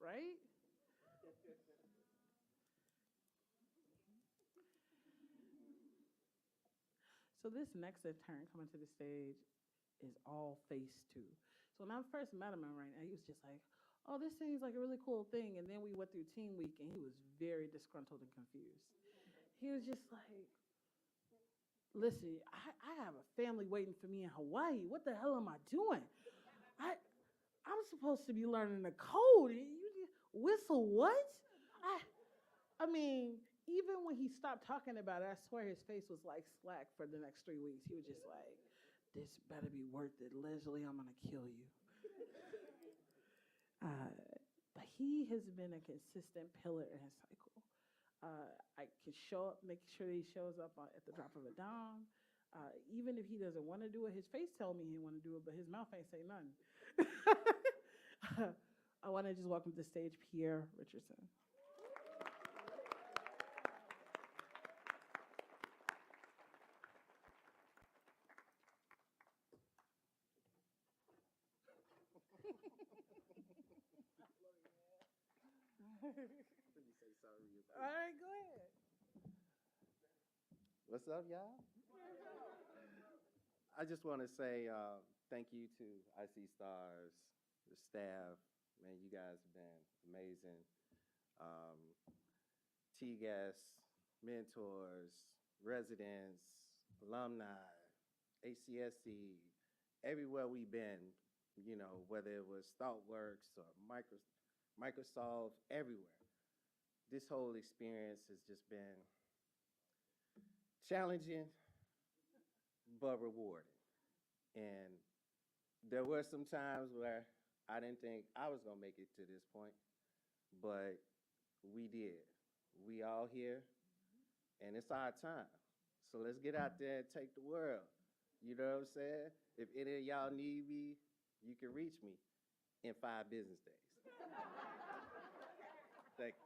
Right? So this next intern coming to the stage is all face two. So when I first met him right now, he was just like, oh, this seems like a really cool thing. And then we went through team week and he was very disgruntled and confused. He was just like, listen, I have a family waiting for me in Hawaii. What the hell am I doing? I'm supposed to be learning the code. You whistle what? I mean, even when he stopped talking about it, I swear his face was like slack for the next 3 weeks. He was just like, this better be worth it. Leslie, I'm going to kill you. But he has been a consistent pillar in his cycle. I can show up, make sure he shows up at the drop of a dime. Even if he doesn't want to do it, his face tell me he want to do it, but his mouth ain't say nothing. I want to just welcome to the stage Pierre Richardson. All right, go ahead. What's up, y'all? I just want to say thank you to i.c.stars, the staff. Man, you guys have been amazing. T-guests, mentors, residents, alumni, ACSC, everywhere we've been, you know, whether it was ThoughtWorks or Microsoft, everywhere. This whole experience has just been challenging, but rewarding. And there were some times where I didn't think I was gonna make it to this point, but we did. We all here, and it's our time. So let's get out there and take the world. You know what I'm saying? If any of y'all need me, you can reach me in 5 business days. Thank you.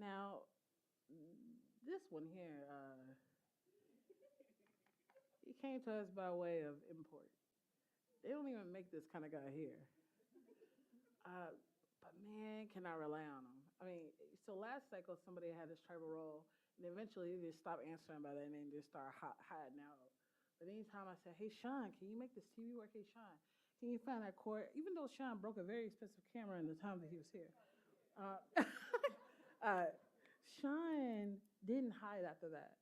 Now, this one here, he came to us by way of import. They don't even make this kind of guy here. But man, can I rely on him? I mean, so last cycle, somebody had this tribal role, and eventually they just stopped answering by that name, just started hiding out. But anytime I said, hey, Sean, can you make this TV work? Hey, Sean, can you find that cord? Even though Sean broke a very expensive camera in the time that he was here. Sean didn't hide after that.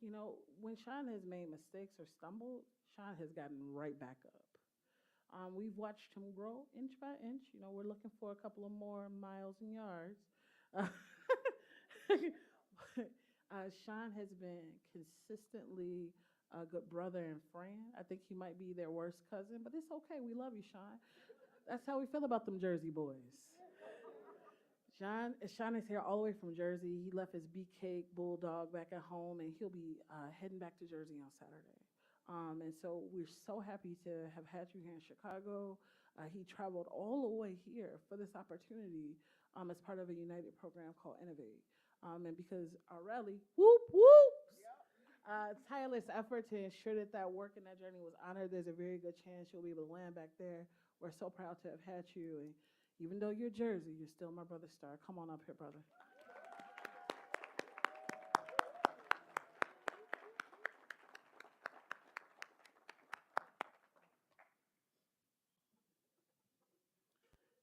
You know, when Sean has made mistakes or stumbled, Sean has gotten right back up. We've watched him grow inch by inch. You know, we're looking for a couple of more miles and yards. Sean has been consistently a good brother and friend. I think he might be their worst cousin, but it's okay. We love you, Sean. That's how we feel about them Jersey boys. Sean is here all the way from Jersey. He left his beefcake bulldog back at home, and he'll be heading back to Jersey on Saturday. And so we're so happy to have had you here in Chicago. He traveled all the way here for this opportunity as part of a United program called Innovate. And because our rally, whoop, whoop, tireless effort to ensure that that work and that journey was honored, there's a very good chance you'll be able to land back there. We're so proud to have had you. And even though you're Jersey, you're still my brother star. Come on up here, brother.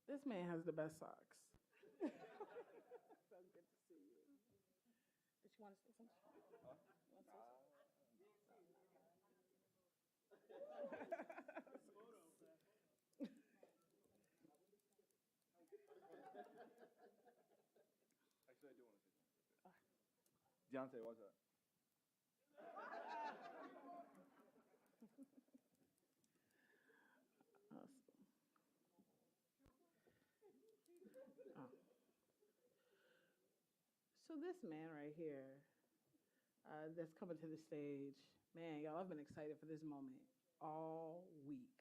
This man has the best socks. So good to see you. Did you want to say something? You want to say something? Deontay, watch that. Awesome. Oh. So this man right here, that's coming to the stage, man, y'all, I've been excited for this moment all week.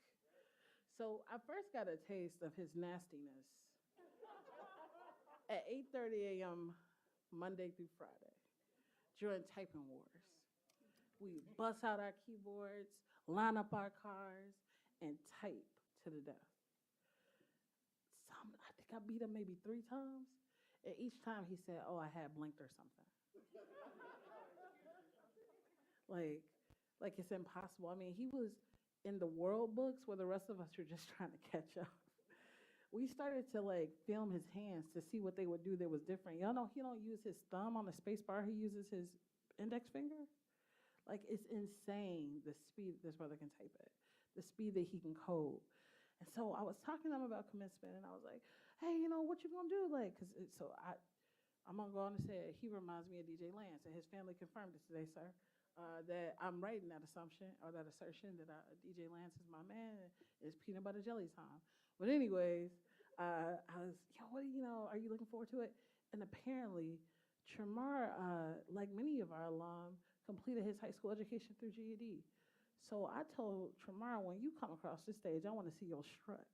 So I first got a taste of his nastiness at 8:30 a.m. Monday through Friday during typing wars. We bust out our keyboards, line up our cars, and type to the death. I think I beat him maybe 3 times, and each time he said, "Oh, I had blinked or something." like it's impossible. I mean, he was in the world books where the rest of us were just trying to catch up. We started to like film his hands to see what they would do that was different. Y'all know he don't use his thumb on the space bar, he uses his index finger. Like, it's insane the speed this brother can type at, the speed that he can code. And so I was talking to him about commencement, and I was like, hey, you know, what you gonna do? Like, I'm gonna go on and say it. He reminds me of DJ Lance, and his family confirmed it today, sir, that I'm writing that assumption or that assertion that DJ Lance is my man, it's peanut butter jelly time. But anyways, I was, what do you know, are you looking forward to it? And apparently, Tremar, like many of our alum, completed his high school education through GED. So I told Tremar, when you come across this stage, I want to see your strut.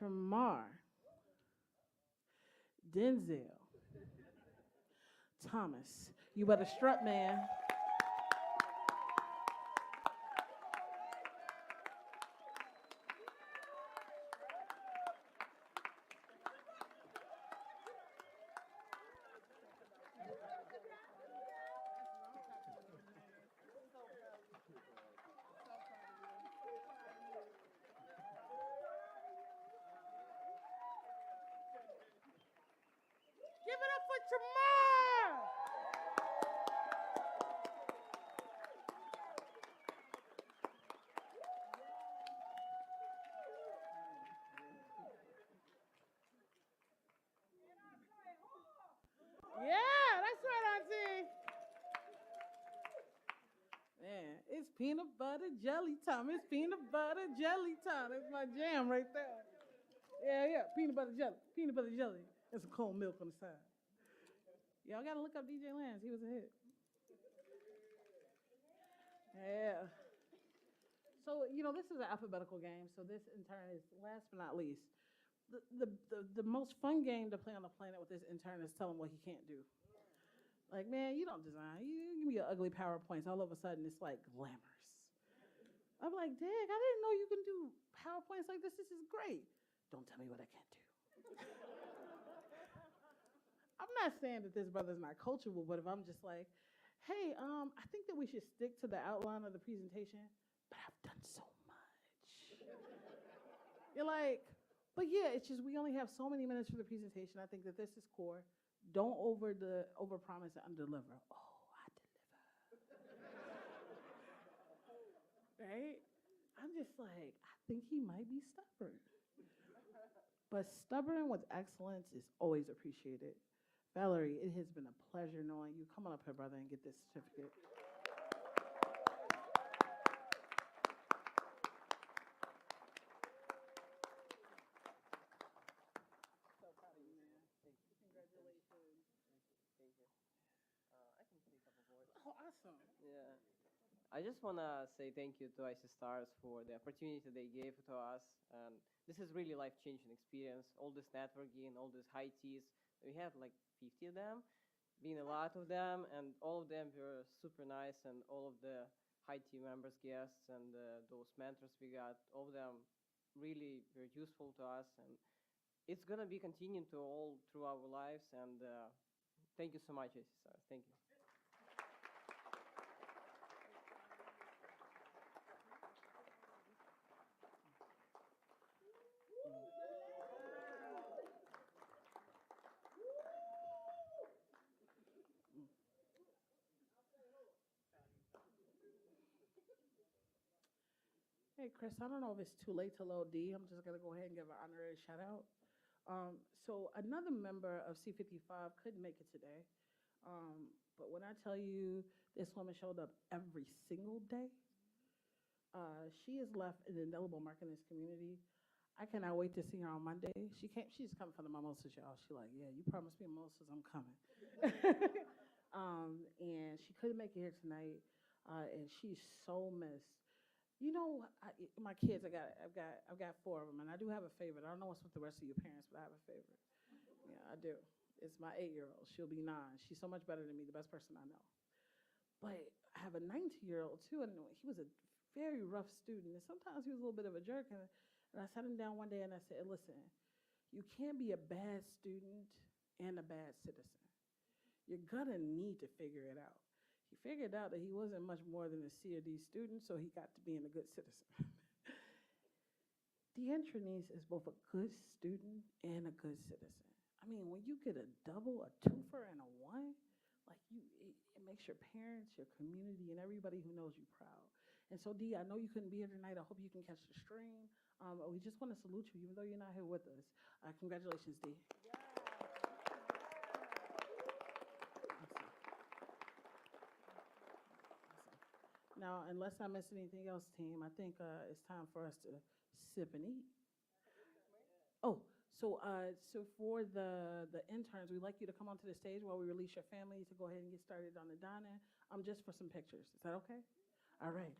Tremar, Denzel, Thomas, you better strut, man. Give it up for Tremar! Yeah, that's right, Auntie. Man, it's peanut butter jelly time. It's peanut butter jelly time. That's my jam right there. Yeah, peanut butter jelly, and some cold milk on the side. Y'all gotta look up DJ Lance. He was a hit. Yeah. So, you know, this is an alphabetical game, so this intern is last but not least. The most fun game to play on the planet with this intern is tell him what he can't do. Like, man, you don't design. You give me your ugly PowerPoints. All of a sudden, it's like glamorous. I'm like, Dag, I didn't know you can do PowerPoints like this. This is great. Don't tell me what I can't do. I'm not saying that this brother's not coachable, but if I'm just like, hey, I think that we should stick to the outline of the presentation, but I've done so much. You're like, but yeah, it's just we only have so many minutes for the presentation. I think that this is core. Don't over promise and under deliver. Oh, I deliver. Right? I'm just like, I think he might be stubborn. But stubborn with excellence is always appreciated. Valerie, it has been a pleasure knowing you. Come on up here, brother, and get this certificate. So proud of you, man. Thank you. Congratulations. Thank you. I can say a couple words. Oh, awesome. Yeah. I just want to say thank you to i.c.stars for the opportunity they gave to us. This is really life-changing experience. All this networking, all these high teas. We had like 50 of them, been a lot of them, and all of them were super nice, and all of the high tea members, guests, and those mentors we got, all of them really were useful to us, and it's going to be continuing to all through our lives, and thank you so much, i.c.stars. Thank you. Hey, Chris, I don't know if it's too late to load D. I'm just going to go ahead and give an honorary shout out. So another member of C55 couldn't make it today. But when I tell you this woman showed up every single day, she has left an indelible mark in this community. I cannot wait to see her on Monday. She's coming for the mimosas, y'all. She like, yeah, you promised me mimosas, I'm coming. And she couldn't make it here tonight, and she's so missed. You know, my kids, I've got 4 of them, and I do have a favorite. I don't know what's with the rest of your parents, but I have a favorite. Yeah, I do. It's my 8-year-old. She'll be 9. She's so much better than me, the best person I know. But I have a 19-year-old too, and he was a very rough student, and sometimes he was a little bit of a jerk. And I sat him down one day and I said, listen, you can't be a bad student and a bad citizen. You're gonna need to figure it out. He figured out that he wasn't much more than a C or D student, so he got to being a good citizen. Deantronice is both a good student and a good citizen. I mean, when you get a double, a twofer, and a 1, like it makes your parents, your community, and everybody who knows you proud. And so, Dee, I know you couldn't be here tonight. I hope you can catch the stream. We just want to salute you, even though you're not here with us. Congratulations, Dee. Now, unless I miss anything else, team, I think it's time for us to sip and eat. Oh, so for the interns, we'd like you to come onto the stage while we release your family to go ahead and get started on the dining. Just for some pictures. Is that okay? All right.